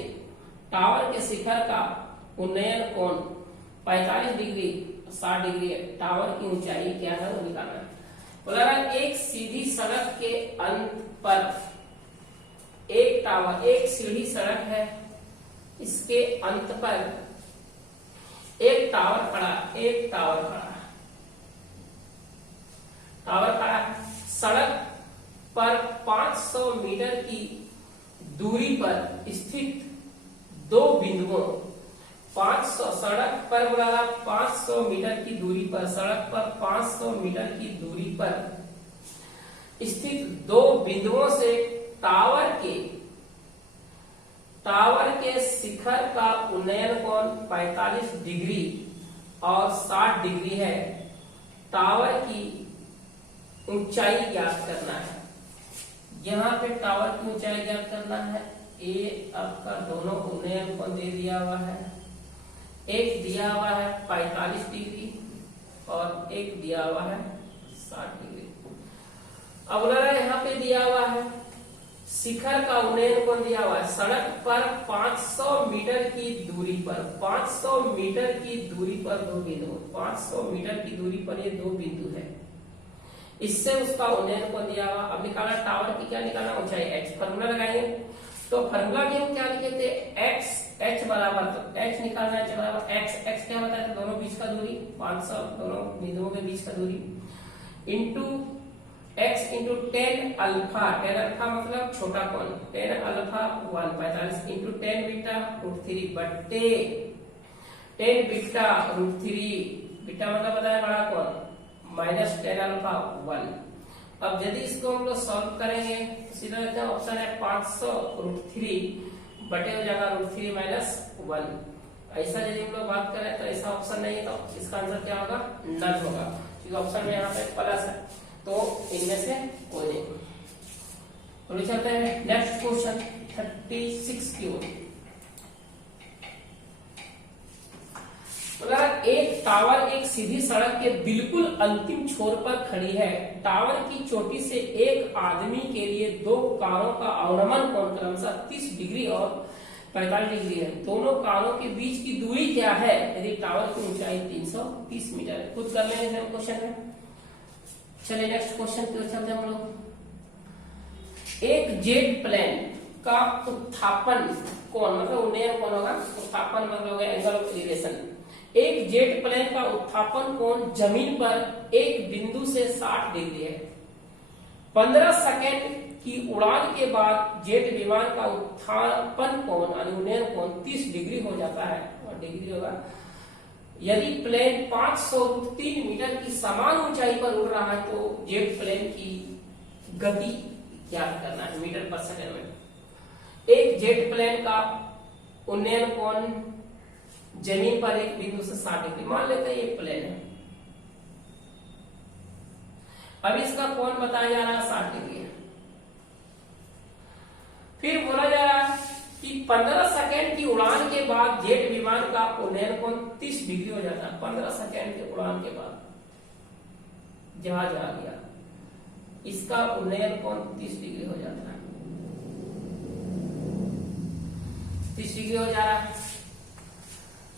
टावर के शिखर का उन्नयन कोण 45 डिग्री 60 डिग्री है। टावर की ऊंचाई क्या है वो निकालना है। बोला रहा एक सीधी सड़क के अंत पर एक टावर, एक सीधी सड़क है, इसके अंत पर एक टावर खड़ा सड़क पर 500 मीटर की दूरी पर स्थित दो बिंदुओं 500 सड़क पर बोला 500 मीटर की दूरी पर, सड़क पर 500 मीटर की दूरी पर स्थित दो बिंदुओं से टावर के शिखर का उन्नयन कोण 45 डिग्री और 60 डिग्री है। टावर की ऊंचाई ज्ञात करना है। यहाँ पे टावर की ऊंचाई ज्ञात करना है। ये आपका दोनों उन्नयन कोण दे दिया हुआ है, एक दिया हुआ है 45 डिग्री और एक दिया हुआ है 60 डिग्री। अब बोला यहाँ पे दिया हुआ है शिखर का उन्नयन कोण दिया हुआ है। सड़क पर 500 मीटर की दूरी पर, 500 मीटर की दूरी पर दो बिंदु, 500 मीटर की दूरी पर ये दो बिंदु है, इससे उसका उन्नयन कोण दिया हुआ। अब निकाला टावर की, क्या निकालना ऊंचाई x, फॉर्मूला लगाएंगे तो फॉर्मूला में हम क्या लिखे थे x h बराबर, तो h निकालना है बराबर x क्या होता है दोनों बीच का दूरी 500 दोनों बिंदुओं के बीच का दूरी into x into 10 alpha, 10 alpha मतलब छोटा कोण, 10 अल्फा 1 45 इंटू 10 बीटा √3 बट्टे 10 बीटा √3, बीटा मतलब बताया बड़ा कोण माइनस 10 अल्फा 1। अब यदि इसको हम लोग सॉल्व करेंगे सीधा रहता है ऑप्शन है 500 √3 बटे हो जाएगा √3 माइनस 1। ऐसा यदि हम लोग बात करें तो ऐसा ऑप्शन नहीं है, तो इसका आंसर क्या होगा नल होगा, क्योंकि ऑप्शन में यहाँ पे प्लस है, तो इनमें से कोई नहीं। तो चलते हैं नेक्स्ट क्वेश्चन 36 की ओर। एक टावर एक सीधी सड़क के बिल्कुल अंतिम छोर पर खड़ी है। टावर की चोटी से एक आदमी के लिए दो कारों का अवनमन कोण क्रमशः 30 डिग्री और 45 डिग्री है। दोनों कारों के बीच की दूरी क्या है यदि टावर की ऊंचाई 330 मीटर है। खुद कर लेंगे क्वेश्चन में। चलिए नेक्स्ट क्वेश्चन की ओर चलते हैं हम लोग। एक जेट प्लेन का उत्थापन कोण मतलब उन्नयन कोण होगा, उत्थापन मतलब होगा एंगल ऑफ एलिवेशन। एक जेट प्लेन का उत्थापन कोण जमीन पर एक बिंदु से 60 डिग्री है। 15 सेकेंड की उड़ान के बाद जेट विमान का उत्थापन कोण उन्नयन कोण 30 डिग्री हो जाता है, और डिग्री होगा यदि प्लेन 503 मीटर की समान ऊंचाई पर उड़ रहा है तो जेट प्लेन की गति ज्ञात करना है मीटर पर सेकेंड में। एक जेट प्लेन का उन्नयन कोण जमीन पर एक बिंदु से 60 डिग्री, मान लेते हैं एक प्लेन है। अब इसका कोण बताया जा रहा है 60 डिग्री है। फिर बोला जा रहा है कि 15 सेकेंड की उड़ान के बाद जेट विमान का उन्नयन कोण 30 डिग्री हो जाता है। 15 सेकेंड के उड़ान के बाद जहाज आ गया, इसका उन्नयन कोण 30 डिग्री हो जाता है। 30 डिग्री हो जा रहा है।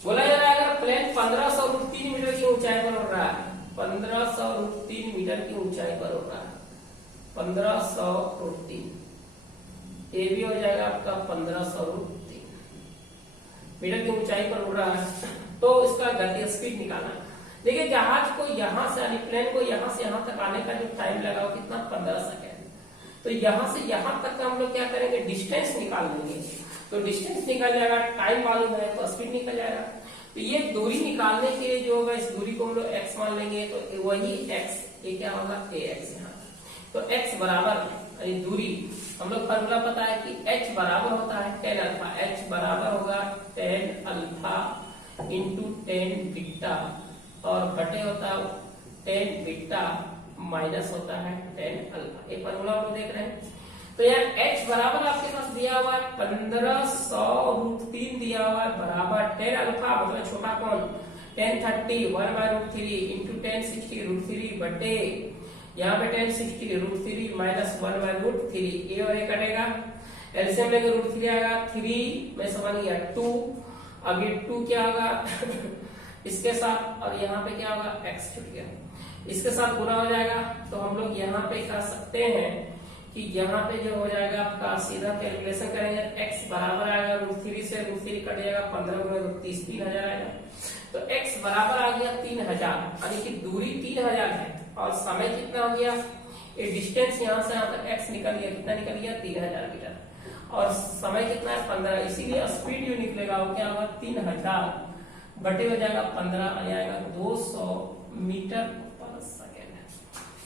बोला जा रहा है अगर प्लेन 1503 मीटर की ऊंचाई पर उड़ रहा है, 1503 मीटर की ऊंचाई पर उड़ रहा है, 1503 ये भी हो जाएगा आपका 1503 मीटर की ऊंचाई पर उड़ रहा है। तो इसका गति स्पीड निकालना है। देखिए जहाज को यहाँ से प्लेन को यहाँ से यहाँ तक आने का जो टाइम लगा वो कितना 15 सेकेंड। तो यहाँ से यहाँ तक हम लोग क्या करेंगे, डिस्टेंस निकाल लेंगे। तो डिस्टेंस निकल जाएगा, टाइम मालूम है तो स्पीड निकल जाएगा। तो ये दूरी निकालने के लिए जो होगा, इस दूरी को हम लोग x मान लेंगे, तो वही x, ये क्या होगा ax यहाँ। तो x बराबर दूरी, हम लोग फॉर्मूला पता है कि h बराबर होता है tan अल्फा, h बराबर होगा tan alpha into tan beta और बटे होता है tan बीटा माइनस होता है tan अल्फा। ये फॉर्मूला हम लोग देख रहे हैं। तो यार h बराबर आपके पास दिया हुआ है 1500√3 दिया हुआ है बराबर tan अल्फा मतलब छोटा कौन tan 30 1/√3 इंटू tan 60√3 बटे यहाँ पे tan 60√3 माइनस 1/√3। ये और ये कटेगा, एलसीएम लेंगे √3 आएगा, 3 में समझ गया 2, अब ये 2 क्या होगा इसके साथ, और यहाँ पे क्या होगा x छूट गया, इसके साथ गुना हो जाएगा। तो हम लोग यहाँ पे कर सकते हैं कि यहाँ पे जो हो जाएगा आपका सीधा कैलकुलेशन करेंगे, x बराबर आएगा √3 से √3 कट जाएगा 15 गुना 30 3000 आएगा। तो x बराबर आ गया 3000, यानी कि दूरी 3000 है और समय कितना हो गया, ये डिस्टेंस यहाँ से यहाँ तक x निकल गया, कितना निकल गया 3000 मीटर और समय कितना है 15। इसीलिए स्पीड जो निकलेगा वो क्या होगा 3000 बटे हो जाएगा 15 आएगा 200 मीटर पर सेकेंड।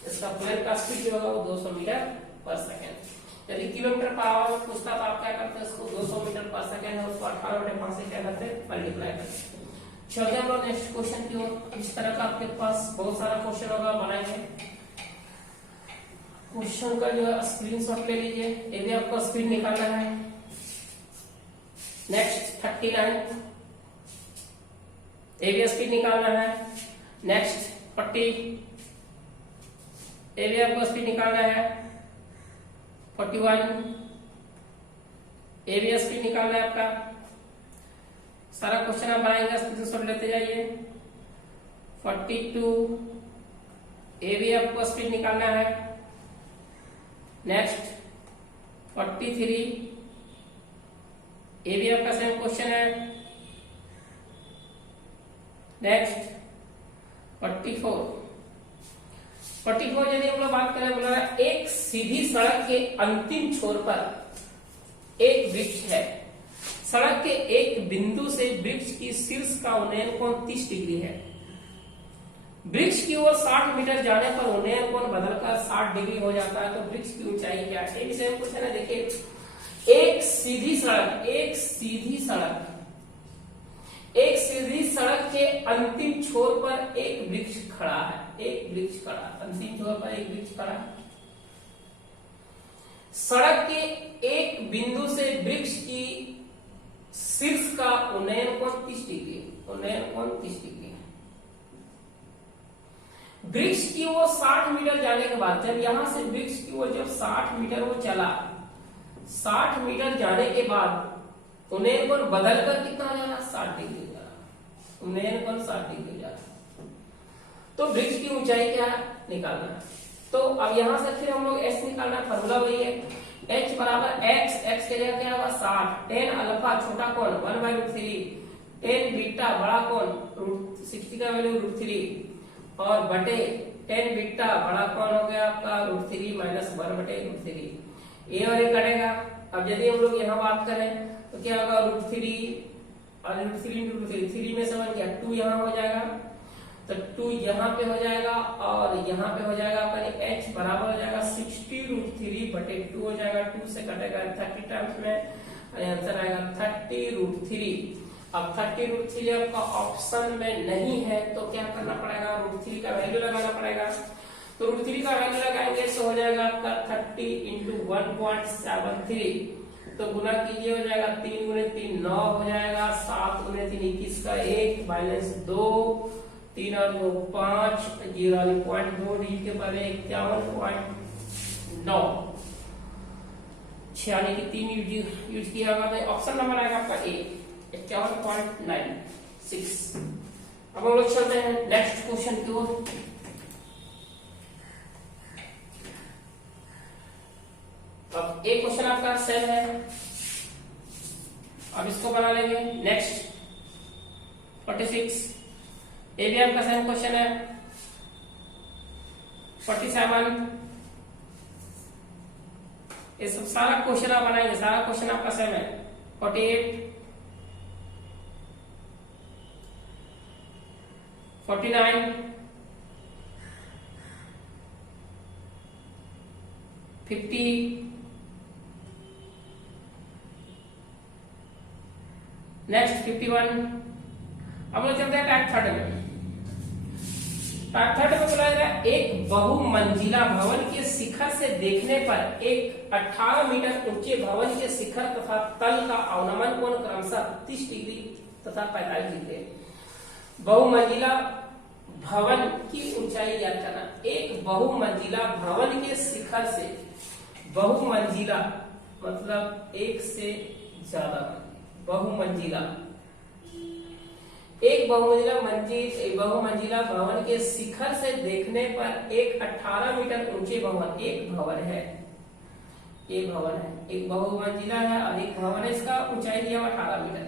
इसका प्लेन का स्पीड जो होगा वो 200 मीटर पर सेकेंड। यदि किलोमीटर पर आवर में पूछता तो आप क्या करते हैं, इसको 200 मीटर पर सेकेंड है उसको 18/5 से क्या करते हैं मल्टीप्लाई करते हैं। चलिए हम लोग नेक्स्ट क्वेश्चन की ओर। इस तरह का आपके पास बहुत सारा क्वेश्चन होगा, बनाएंगे। क्वेश्चन का जो है स्क्रीनशॉट ले लीजिए, ये भी आपको स्पीड निकालना है। नेक्स्ट 39, ये भी स्पीड निकालना है। नेक्स्ट 40, ये भी आपको स्पीड निकालना है। 41, ये भी स्पीड निकालना है आपका। सारा क्वेश्चन आप बनाएंगे, स्क्रीनशॉट लेते जाइए। 42, ये भी आपको स्पीड निकालना है। नेक्स्ट 43, ये भी आपका सेम क्वेश्चन है। नेक्स्ट 44 यदि हम लोग बात करें, बोला एक सीधी सड़क के अंतिम छोर पर एक वृक्ष है। सड़क के एक बिंदु से वृक्ष की शीर्ष का उन्नयन कोण 30 डिग्री है। वृक्ष की ओर 60 मीटर जाने पर उन्नयन कोण बदलकर 60 डिग्री हो जाता है। तो वृक्ष की ऊंचाई क्या है, विषय में क्वेश्चन है। देखिए एक सीधी सड़क के अंतिम छोर पर एक वृक्ष खड़ा है। अंतिम छोर पर एक वृक्ष खड़ा है। सड़क के एक बिंदु से वृक्ष की शीर्ष का उन्नयन कोण 30 डिग्री। वृक्ष की ओर 60 मीटर जाने के बाद, जब यहां से वृक्ष की ओर जब 60 मीटर वो चला, 60 मीटर जाने के बाद उन्नयन कोण बदलकर कितना हो जाना 60 डिग्री हो जाना। उन्नयन कोण 60 डिग्री हो जाना। तो वृक्ष की ऊंचाई क्या निकालना है। तो अब यहां से फिर हम लोग s निकालना, फॉर्मूला वही है h बराबर x के जगह क्या होगा 60, tan अल्फा छोटा कोण 1/√3, tan बीटा बड़ा कोण 60 का वैल्यू √3 और बटे tan बीटा बड़ा कोण हो गया आपका √3 माइनस 1/√3। ये और ये कटेगा। अब यदि हम लोग यहाँ बात करें तो क्या होगा √3 और √3 3 में समझ गया, 2 यहाँ हो जाएगा, तो 2 यहाँ पे हो जाएगा और यहाँ पे हो जाएगा आपका h बराबर हो जाएगा 60√3 बटे 2 हो जाएगा। 2 से कटेगा 30 टाइम्स में, आंसर आएगा 30√3। अब 30√3 आपका ऑप्शन में नहीं है तो क्या करना पड़ेगा, √3 का वैल्यू लगाना पड़ेगा। तो √3 का वैल्यू लगाएंगे तो हो जाएगा आपका 30 × 1.73, तो गुना कीजिए हो जाएगा 3 × 3 9 हो जाएगा, 7 × 3 21 का 1 माइनस 2 3 और 2 5 0.2 डिजिट के पहले 51.9 यानी कि 3 यूज किया होगा। तो ऑप्शन नंबर आएगा आपका ए 51.96। अब हम लोग चलते हैं नेक्स्ट क्वेश्चन की ओर। अब एक क्वेश्चन आपका सेम है, अब इसको बना लेंगे। नेक्स्ट 46, ये भी आपका सेम क्वेश्चन है। 47, ये सब सारा क्वेश्चन आप बनाएंगे, सारा क्वेश्चन आपका सेम है। 48, 49, 50, नेक्स्ट 51। अब लोग चलते हैं टाइप थर्ड में। टाइप थर्ड में बोला गया एक बहुमंजिला भवन के शिखर से देखने पर एक 18 मीटर ऊंचे भवन के शिखर तथा तल का अवनमन कोण क्रमशः 30 डिग्री तथा 45 डिग्री है। बहुमंजिला भवन की ऊंचाई ज्ञात करना। एक बहुमंजिला भवन के शिखर से, बहुमंजिला मतलब एक से ज्यादा, बहुमंजिला, एक बहुमंजिला भवन के शिखर से देखने पर एक 18 मीटर ऊंचे भवन, एक भवन है, एक भवन है, एक बहुमंजिला है और एक भवन है, इसका ऊंचाई दिया 18 मीटर।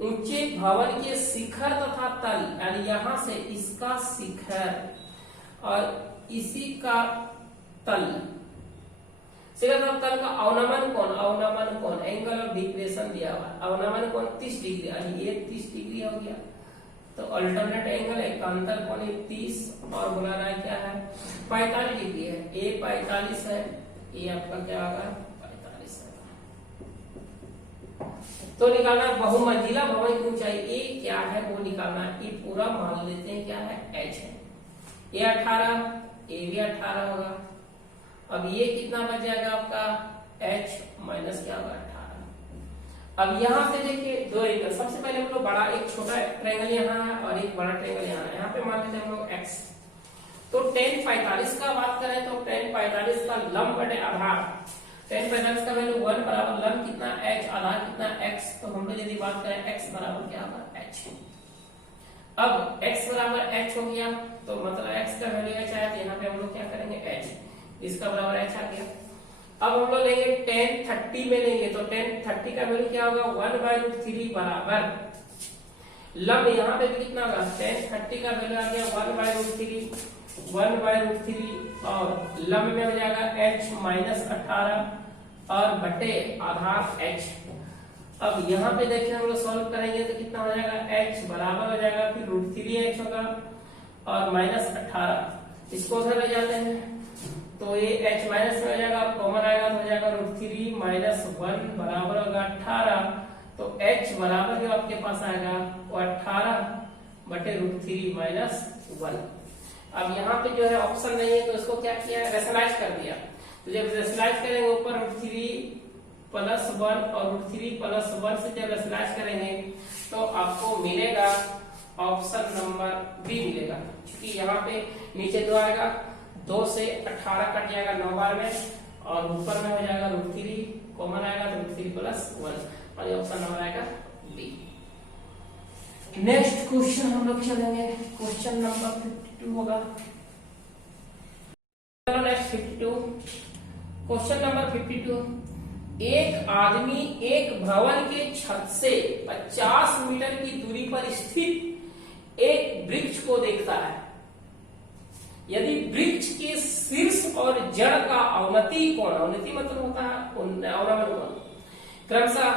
ऊंचे भवन के शिखर तथा तल, यानी यहां से इसका शिखर और इसी का तल, शिखर तथा तल का अवनमन कोण एंगल ऑफ डिक्रेशन दिया हुआ, अवनमन कोण 30 डिग्री, यानी ये 30 डिग्री हो गया। तो अल्टरनेट एंगल एकांतर कोण 30 और बोला रहा है क्या है 45 डिग्री है। ए 45 है, ये आपका क्या होगा 45 है। तो निकालना बहुमंजिला भवन की ऊंचाई ए क्या है वो निकालना। ये पूरा मान लेते हैं क्या है h है। ये 18, ए भी 18 होगा। अब ये कितना बच जाएगा आपका h माइनस क्या होगा 18। अब यहाँ पे देखिए दो एंगल, सबसे पहले हम लोग बड़ा एक छोटा ट्रायंगल यहाँ है और एक बड़ा ट्रायंगल यहाँ है। यहाँ पे मान लेते हैं हम लोग x। तो tan 45 का बात करें तो tan 45 का लंब बटे आधार, tan 45 का वैल्यू 1 बराबर लंब कितना h, आधार कितना x। तो हम लोग यदि बात करें x बराबर क्या होगा h। अब x बराबर h हो गया तो मतलब x का वैल्यू h आया, तो यहाँ पे हम लोग क्या करेंगे h, इसका बराबर h आ गया। अब हम लोग लेंगे tan 30 में लेंगे तो tan 30 का वैल्यू क्या होगा 1/√3 बराबर लंब, यहाँ पे भी कितना होगा tan 30 का वैल्यू आ गया 1/√3 और लंब में हो जाएगा h माइनस 18 और बटे आधार h। अब यहाँ पे देखिए हम लोग सॉल्व करेंगे तो कितना हो जाएगा h बराबर हो जाएगा फिर √3h होगा और माइनस 18, इसको उधर ले जाते हैं तो ये h माइनस में हो जाएगा, कॉमन आएगा तो हो जाएगा √3 माइनस 1 बराबर होगा 18। तो h बराबर जो आपके पास आएगा वो 18 बटे √3 माइनस 1। अब यहाँ पे जो है ऑप्शन नहीं है तो इसको क्या किया रेशनलाइज कर दिया। तो जब रेशनलाइज करेंगे ऊपर √3 प्लस 1 और √3 प्लस 1 से जब रेशनलाइज करेंगे तो आपको मिलेगा ऑप्शन नंबर बी मिलेगा। क्योंकि यहाँ पे नीचे 2 आएगा, 2 से 18 कट जाएगा 9 बार में और ऊपर में हो जाएगा √3, कॉमन आएगा तो √3 प्लस 1 और ऑप्शन नंबर आएगा बी। नेक्स्ट क्वेश्चन हम लोग चलेंगे, क्वेश्चन नंबर 52 होगा। चलो नेक्स्ट 52, क्वेश्चन नंबर 52। एक आदमी एक भवन के छत से 50 मीटर की दूरी पर स्थित एक वृक्ष को देखता है। यदि वृक्ष के शीर्ष और जड़ का अवनति कोण, अवनति मतलब होता है अवनमन कोण, क्रमशः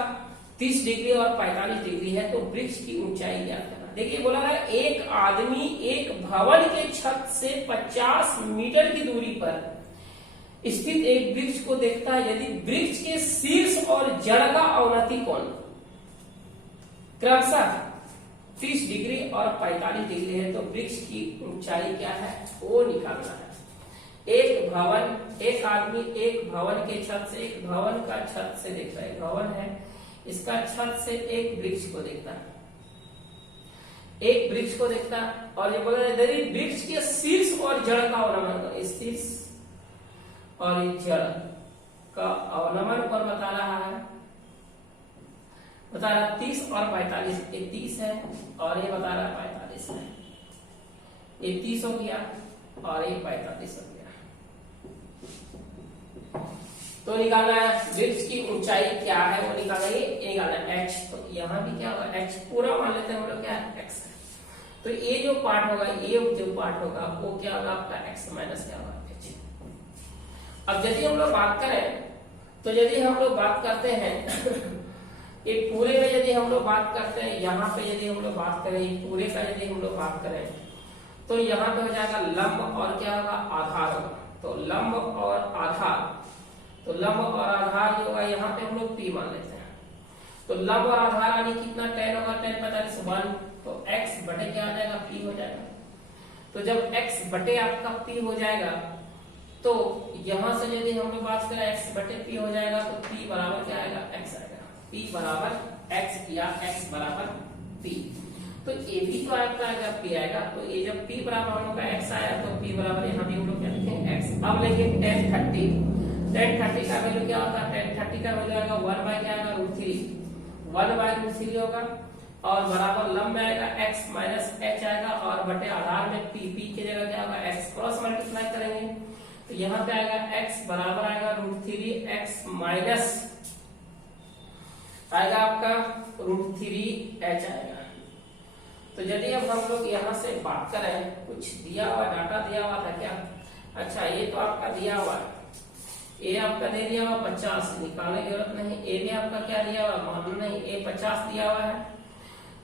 30 डिग्री और 45 डिग्री है तो वृक्ष की ऊंचाई ज्ञात करना। देखिए बोला है एक आदमी एक भवन के छत से 50 मीटर की दूरी पर स्थित एक वृक्ष को देखता है। यदि वृक्ष के शीर्ष और जड़ का अवनति कोण क्रमशः 30 डिग्री और 45 डिग्री है तो वृक्ष की ऊंचाई क्या है वो निकालना है। एक भवन, एक आदमी एक भवन के छत से, एक भवन का छत से देखता है, भवन है इसका छत से एक वृक्ष को देखता है, एक वृक्ष को देखता है और ये बोल रहे यदि वृक्ष के शीर्ष और जड़ का अवनमन, शीर्ष और जड़ का अवनमन पर बता रहा है, बता रहा 30 और 45, ये 30 है और ये बता रहा 45 है, ये 30 हो गया और ये 45 हो गया। तो निकालना है वृत्त की ऊंचाई क्या है वो निकालना है, ये निकालना है h। तो यहाँ भी क्या होगा h पूरा मान लेते हैं हम लोग क्या है x है। तो ये जो पार्ट होगा, ये जो पार्ट होगा वो क्या होगा आपका x माइनस क्या होगा h। अब यदि हम लोग बात करें, तो यदि हम लोग बात करते हैं ये पूरे में, यदि हम लोग बात करते हैं यहाँ पे, यदि हम लोग बात करें ये पूरे का, यदि हम लोग बात करें तो यहाँ पे हो जाएगा लंब और क्या होगा आधार होगा। तो लंब और आधार, तो लंब और आधार जो होगा यहाँ पे हम लोग p मान लेते हैं। तो लंब और आधार यानी कितना tan होगा, tan 45 1, तो x बटे क्या आ जाएगा p हो जाएगा। तो जब x बटे आपका p हो जाएगा तो यहां से यदि हम लोग बात करें x बटे p हो जाएगा तो p बराबर क्या आएगा x आएगा, p बराबर x या x बराबर p। तो ये भी तो आपका आएगा p आएगा। तो ये जब p बराबर हम लोग का x आया तो p बराबर यहाँ भी हम लोग क्या लिखेंगे x। अब लिखेंगे tan 30, tan 30 का वैल्यू क्या होता है, tan 30 का वैल्यू आएगा 1 बाय क्या आएगा √3, 1 बाय √3 होगा और बराबर लंब में आएगा x माइनस h आएगा और बटे आधार में p, p की जगह क्या होगा x, क्रॉस मल्टीप्लाई करेंगे तो यहाँ पे आएगा x बराबर आएगा √3x माइनस आएगा आपका √3h आएगा। तो यदि अब हम लोग यहाँ से बात करें, कुछ दिया हुआ डाटा दिया हुआ था क्या, अच्छा ये तो आपका दिया हुआ है, ये आपका दे दिया हुआ 50, निकालने की जरूरत नहीं। ए भी आपका क्या दिया हुआ मालूम नहीं, ए 50 दिया हुआ है।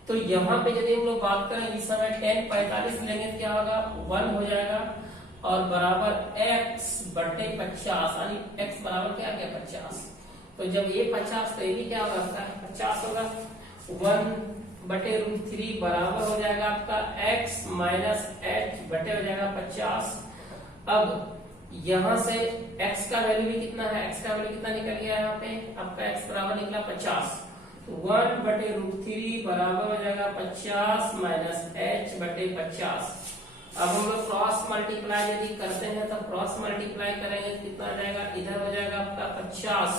तो यहाँ पे यदि हम लोग बात करें इस समय tan 45 लेंगे तो क्या होगा 1 हो जाएगा और बराबर x बटे 50 यानी x बराबर क्या क्या 50। तो जब ये 50 तो ये भी क्या होगा 50 होगा, 1 बटे √3 बराबर हो जाएगा आपका x माइनस h बटे हो जाएगा 50। अब यहाँ से x का वैल्यू भी कितना है, x का वैल्यू कितना निकल गया यहाँ पे आपका x बराबर निकला 50। तो 1 बटे √3 बराबर हो जाएगा 50 माइनस h बटे 50। अब हम लोग क्रॉस मल्टीप्लाई यदि करते हैं तो क्रॉस मल्टीप्लाई करेंगे तो कितना आ जाएगा, इधर हो जाएगा आपका 50,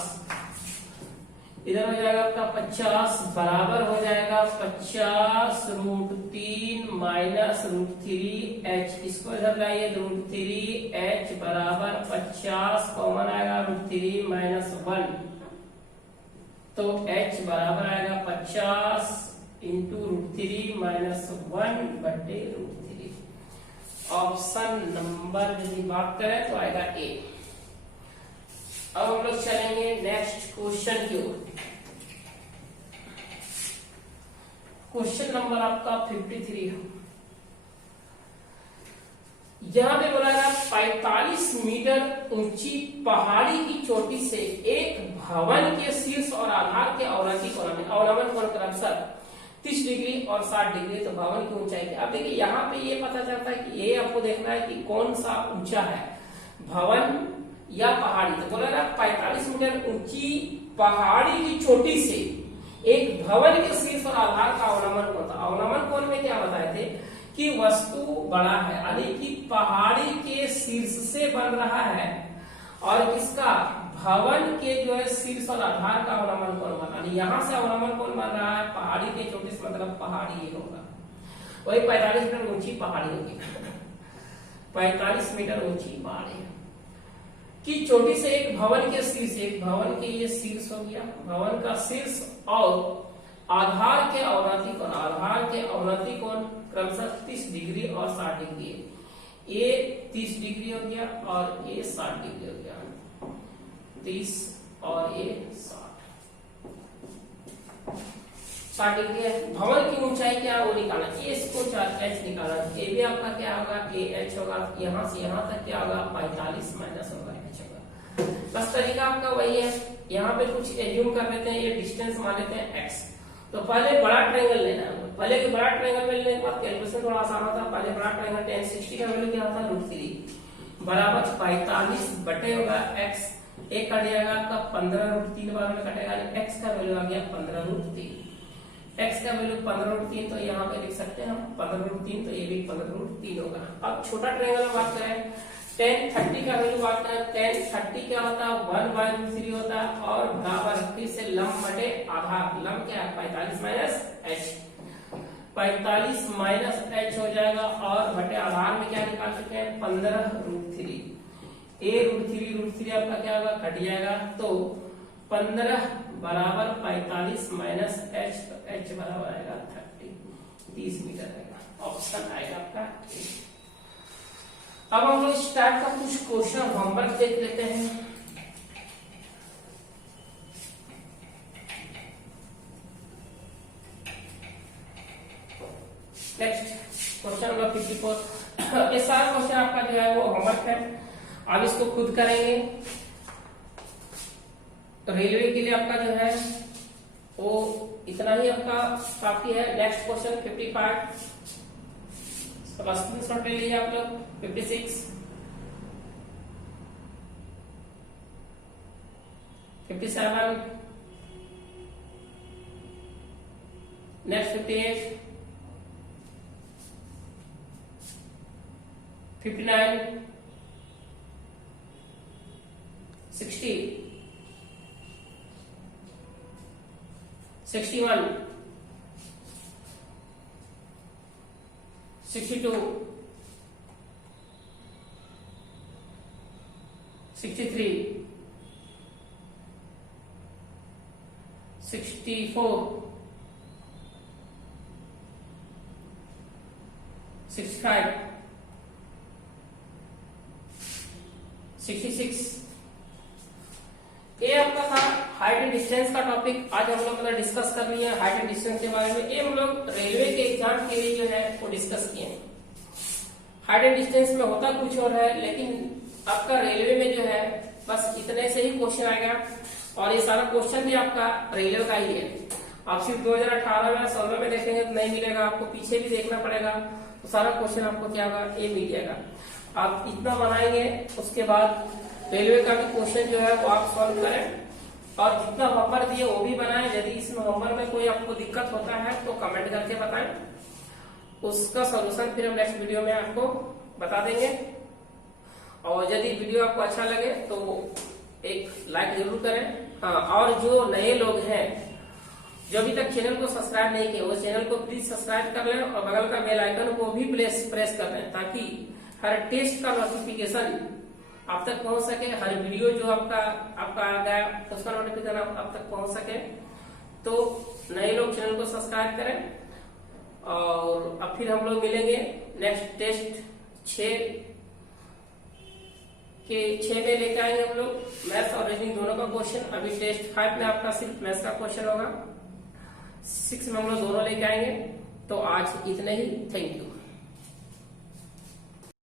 इधर हो जाएगा आपका 50 बराबर हो जाएगा 50 √3 माइनस √3h, इसको इधर लाइए √3h बराबर 50 कॉमन आएगा √3 माइनस 1, तो h बराबर आएगा 50 इंटू √3 माइनस 1 बटे √3। ऑप्शन नंबर यदि बात करें तो आएगा ए। अब हम लोग चलेंगे नेक्स्ट क्वेश्चन की ओर। क्वेश्चन नंबर आपका 53 है। यहाँ पे बोला गया 45 मीटर ऊंची पहाड़ी की चोटी से एक भवन के शीर्ष और आधार के अवनति कोण में, अवनमन कोण क्रमशः 30 डिग्री और 60 डिग्री, तो भवन की ऊंचाई क्या। अब देखिए यहाँ पे ये पता चलता है कि ये आपको देखना है कि कौन सा ऊंचा है, भवन या पहाड़ी। तो बोला 45 मीटर ऊंची पहाड़ी की चोटी से एक भवन के शीर्ष और आधार का अवनमन कोण था। अवनमन कोण में क्या बताए थे कि वस्तु बड़ा है, यानी कि पहाड़ी के शीर्ष से बन रहा है और किसका, भवन के जो है शीर्ष और आधार का अवनमन कोण बना, यहाँ से अवनमन कोण बन रहा है पहाड़ी के चोटी से, मतलब पहाड़ी ये होगा, वही 45 मीटर ऊंची पहाड़ी होगी 45 मीटर ऊंची पहाड़ी की चोटी से एक भवन के शीर्ष, एक भवन के ये शीर्ष हो गया, भवन का शीर्ष और आधार के अवनति कोण, आधार के अवनति कोण क्रमशः 30 डिग्री और 60 डिग्री, ये 30 डिग्री हो गया और ये 60 डिग्री हो गया, 30 और ये 60 डिग्री है। भवन की ऊंचाई क्या है वो निकालना, ये इसको h निकालना, ये भी आपका क्या होगा h होगा, यहाँ से यहाँ तक क्या होगा 45 माइनस होगा h होगा। बस तरीका आपका वही है, यहाँ पे कुछ एज्यूम कर लेते हैं, ये डिस्टेंस मान लेते हैं x। तो पहले बड़ा ट्रायंगल लेना है, पहले के बड़ा ट्रायंगल में लेने के बाद कैलकुलेशन थोड़ा आसान होता है। पहले बड़ा ट्रायंगल tan 60 का वैल्यू क्या होता है √3 बराबर 45 बटे होगा x, एक कट जाएगा आपका 15 √3 बार में कटेगा, x का वैल्यू आ गया 15 √3, x का वैल्यू 15 √3, तो यहाँ पे लिख सकते हैं हम 15 √3, तो ये भी 15 √3 होगा। अब छोटा ट्रायंगल में बात करें, tan 30 का वैल्यू बात करें, tan 30 क्या होता है 1 बाय √3 होता है और बराबर फिर से लंब बटे आधार, लंब क्या है 45 माइनस h, 45 माइनस h हो जाएगा और बटे आधार में क्या निकाल सकते हैं 15 √3, a√3 आपका क्या होगा, कट जाएगा। तो 15 बराबर 45 माइनस h, तो h बराबर आएगा 30 मीटर आएगा। ऑप्शन आएगा आपका। अब हम लोग स्टार्ट का कुछ क्वेश्चन होमवर्क देख लेते हैं। Next question number 54। ये सारा क्वेश्चन आपका जो है वो होमवर्क है, आप इसको खुद करेंगे। तो रेलवे के लिए आपका जो है वो इतना ही आपका काफी है। नेक्स्ट क्वेश्चन 55, बस स्क्रीनशॉट ले लीजिए आप लोग। 56, 57, नेक्स्ट 58, 59, 60, 61, 62, 63, 64, 65, 66। ये आपका था हाइट एंड डिस्टेंस का टॉपिक। आज हम लोग मतलब डिस्कस कर लिए हाइट एंड डिस्टेंस के बारे में। ये हम लोग रेलवे के एग्जाम के लिए जो है वो डिस्कस किए हैं। हाइट एंड डिस्टेंस में होता कुछ और है, लेकिन आपका रेलवे में जो है बस इतने से ही क्वेश्चन आएगा। और ये सारा क्वेश्चन भी आपका रेलवे का ही है। आप सिर्फ 2018 में 16 में देखेंगे तो नहीं मिलेगा, आपको पीछे भी देखना पड़ेगा। तो सारा क्वेश्चन आपको क्या होगा, ये मिल जाएगा। आप इतना बनाएंगे, उसके बाद रेलवे का भी क्वेश्चन जो है वो आप सॉल्व करें। और जितना होमवर्क दिए वो भी बनाएं। यदि इसमें होमवर्क में कोई आपको दिक्कत होता है तो कमेंट करके बताएं, उसका सॉल्यूशन फिर हम नेक्स्ट वीडियो में आपको बता देंगे। और यदि वीडियो आपको अच्छा लगे तो एक लाइक जरूर करें। हाँ, और जो नए लोग हैं जो अभी तक चैनल को सब्सक्राइब नहीं किए, वो चैनल को प्लीज सब्सक्राइब कर लें और बगल का बेल आइकन को भी प्रेस कर लें, ताकि हर टेस्ट का नोटिफिकेशन आप तक पहुंच सके। हर वीडियो जो आपका आ गया उसका नोटिफिकेशन आप तक पहुंच सके। तो नए लोग चैनल को सब्सक्राइब करें। और अब फिर हम लोग मिलेंगे नेक्स्ट टेस्ट 6 में लेके आएंगे हम लोग मैथ्स और रीजनिंग दोनों का क्वेश्चन। अभी टेस्ट 5 में आपका सिर्फ मैथ्स का क्वेश्चन होगा। 6 में हम लोग दोनों लेके आएंगे। तो आज इतना ही, थैंक यू।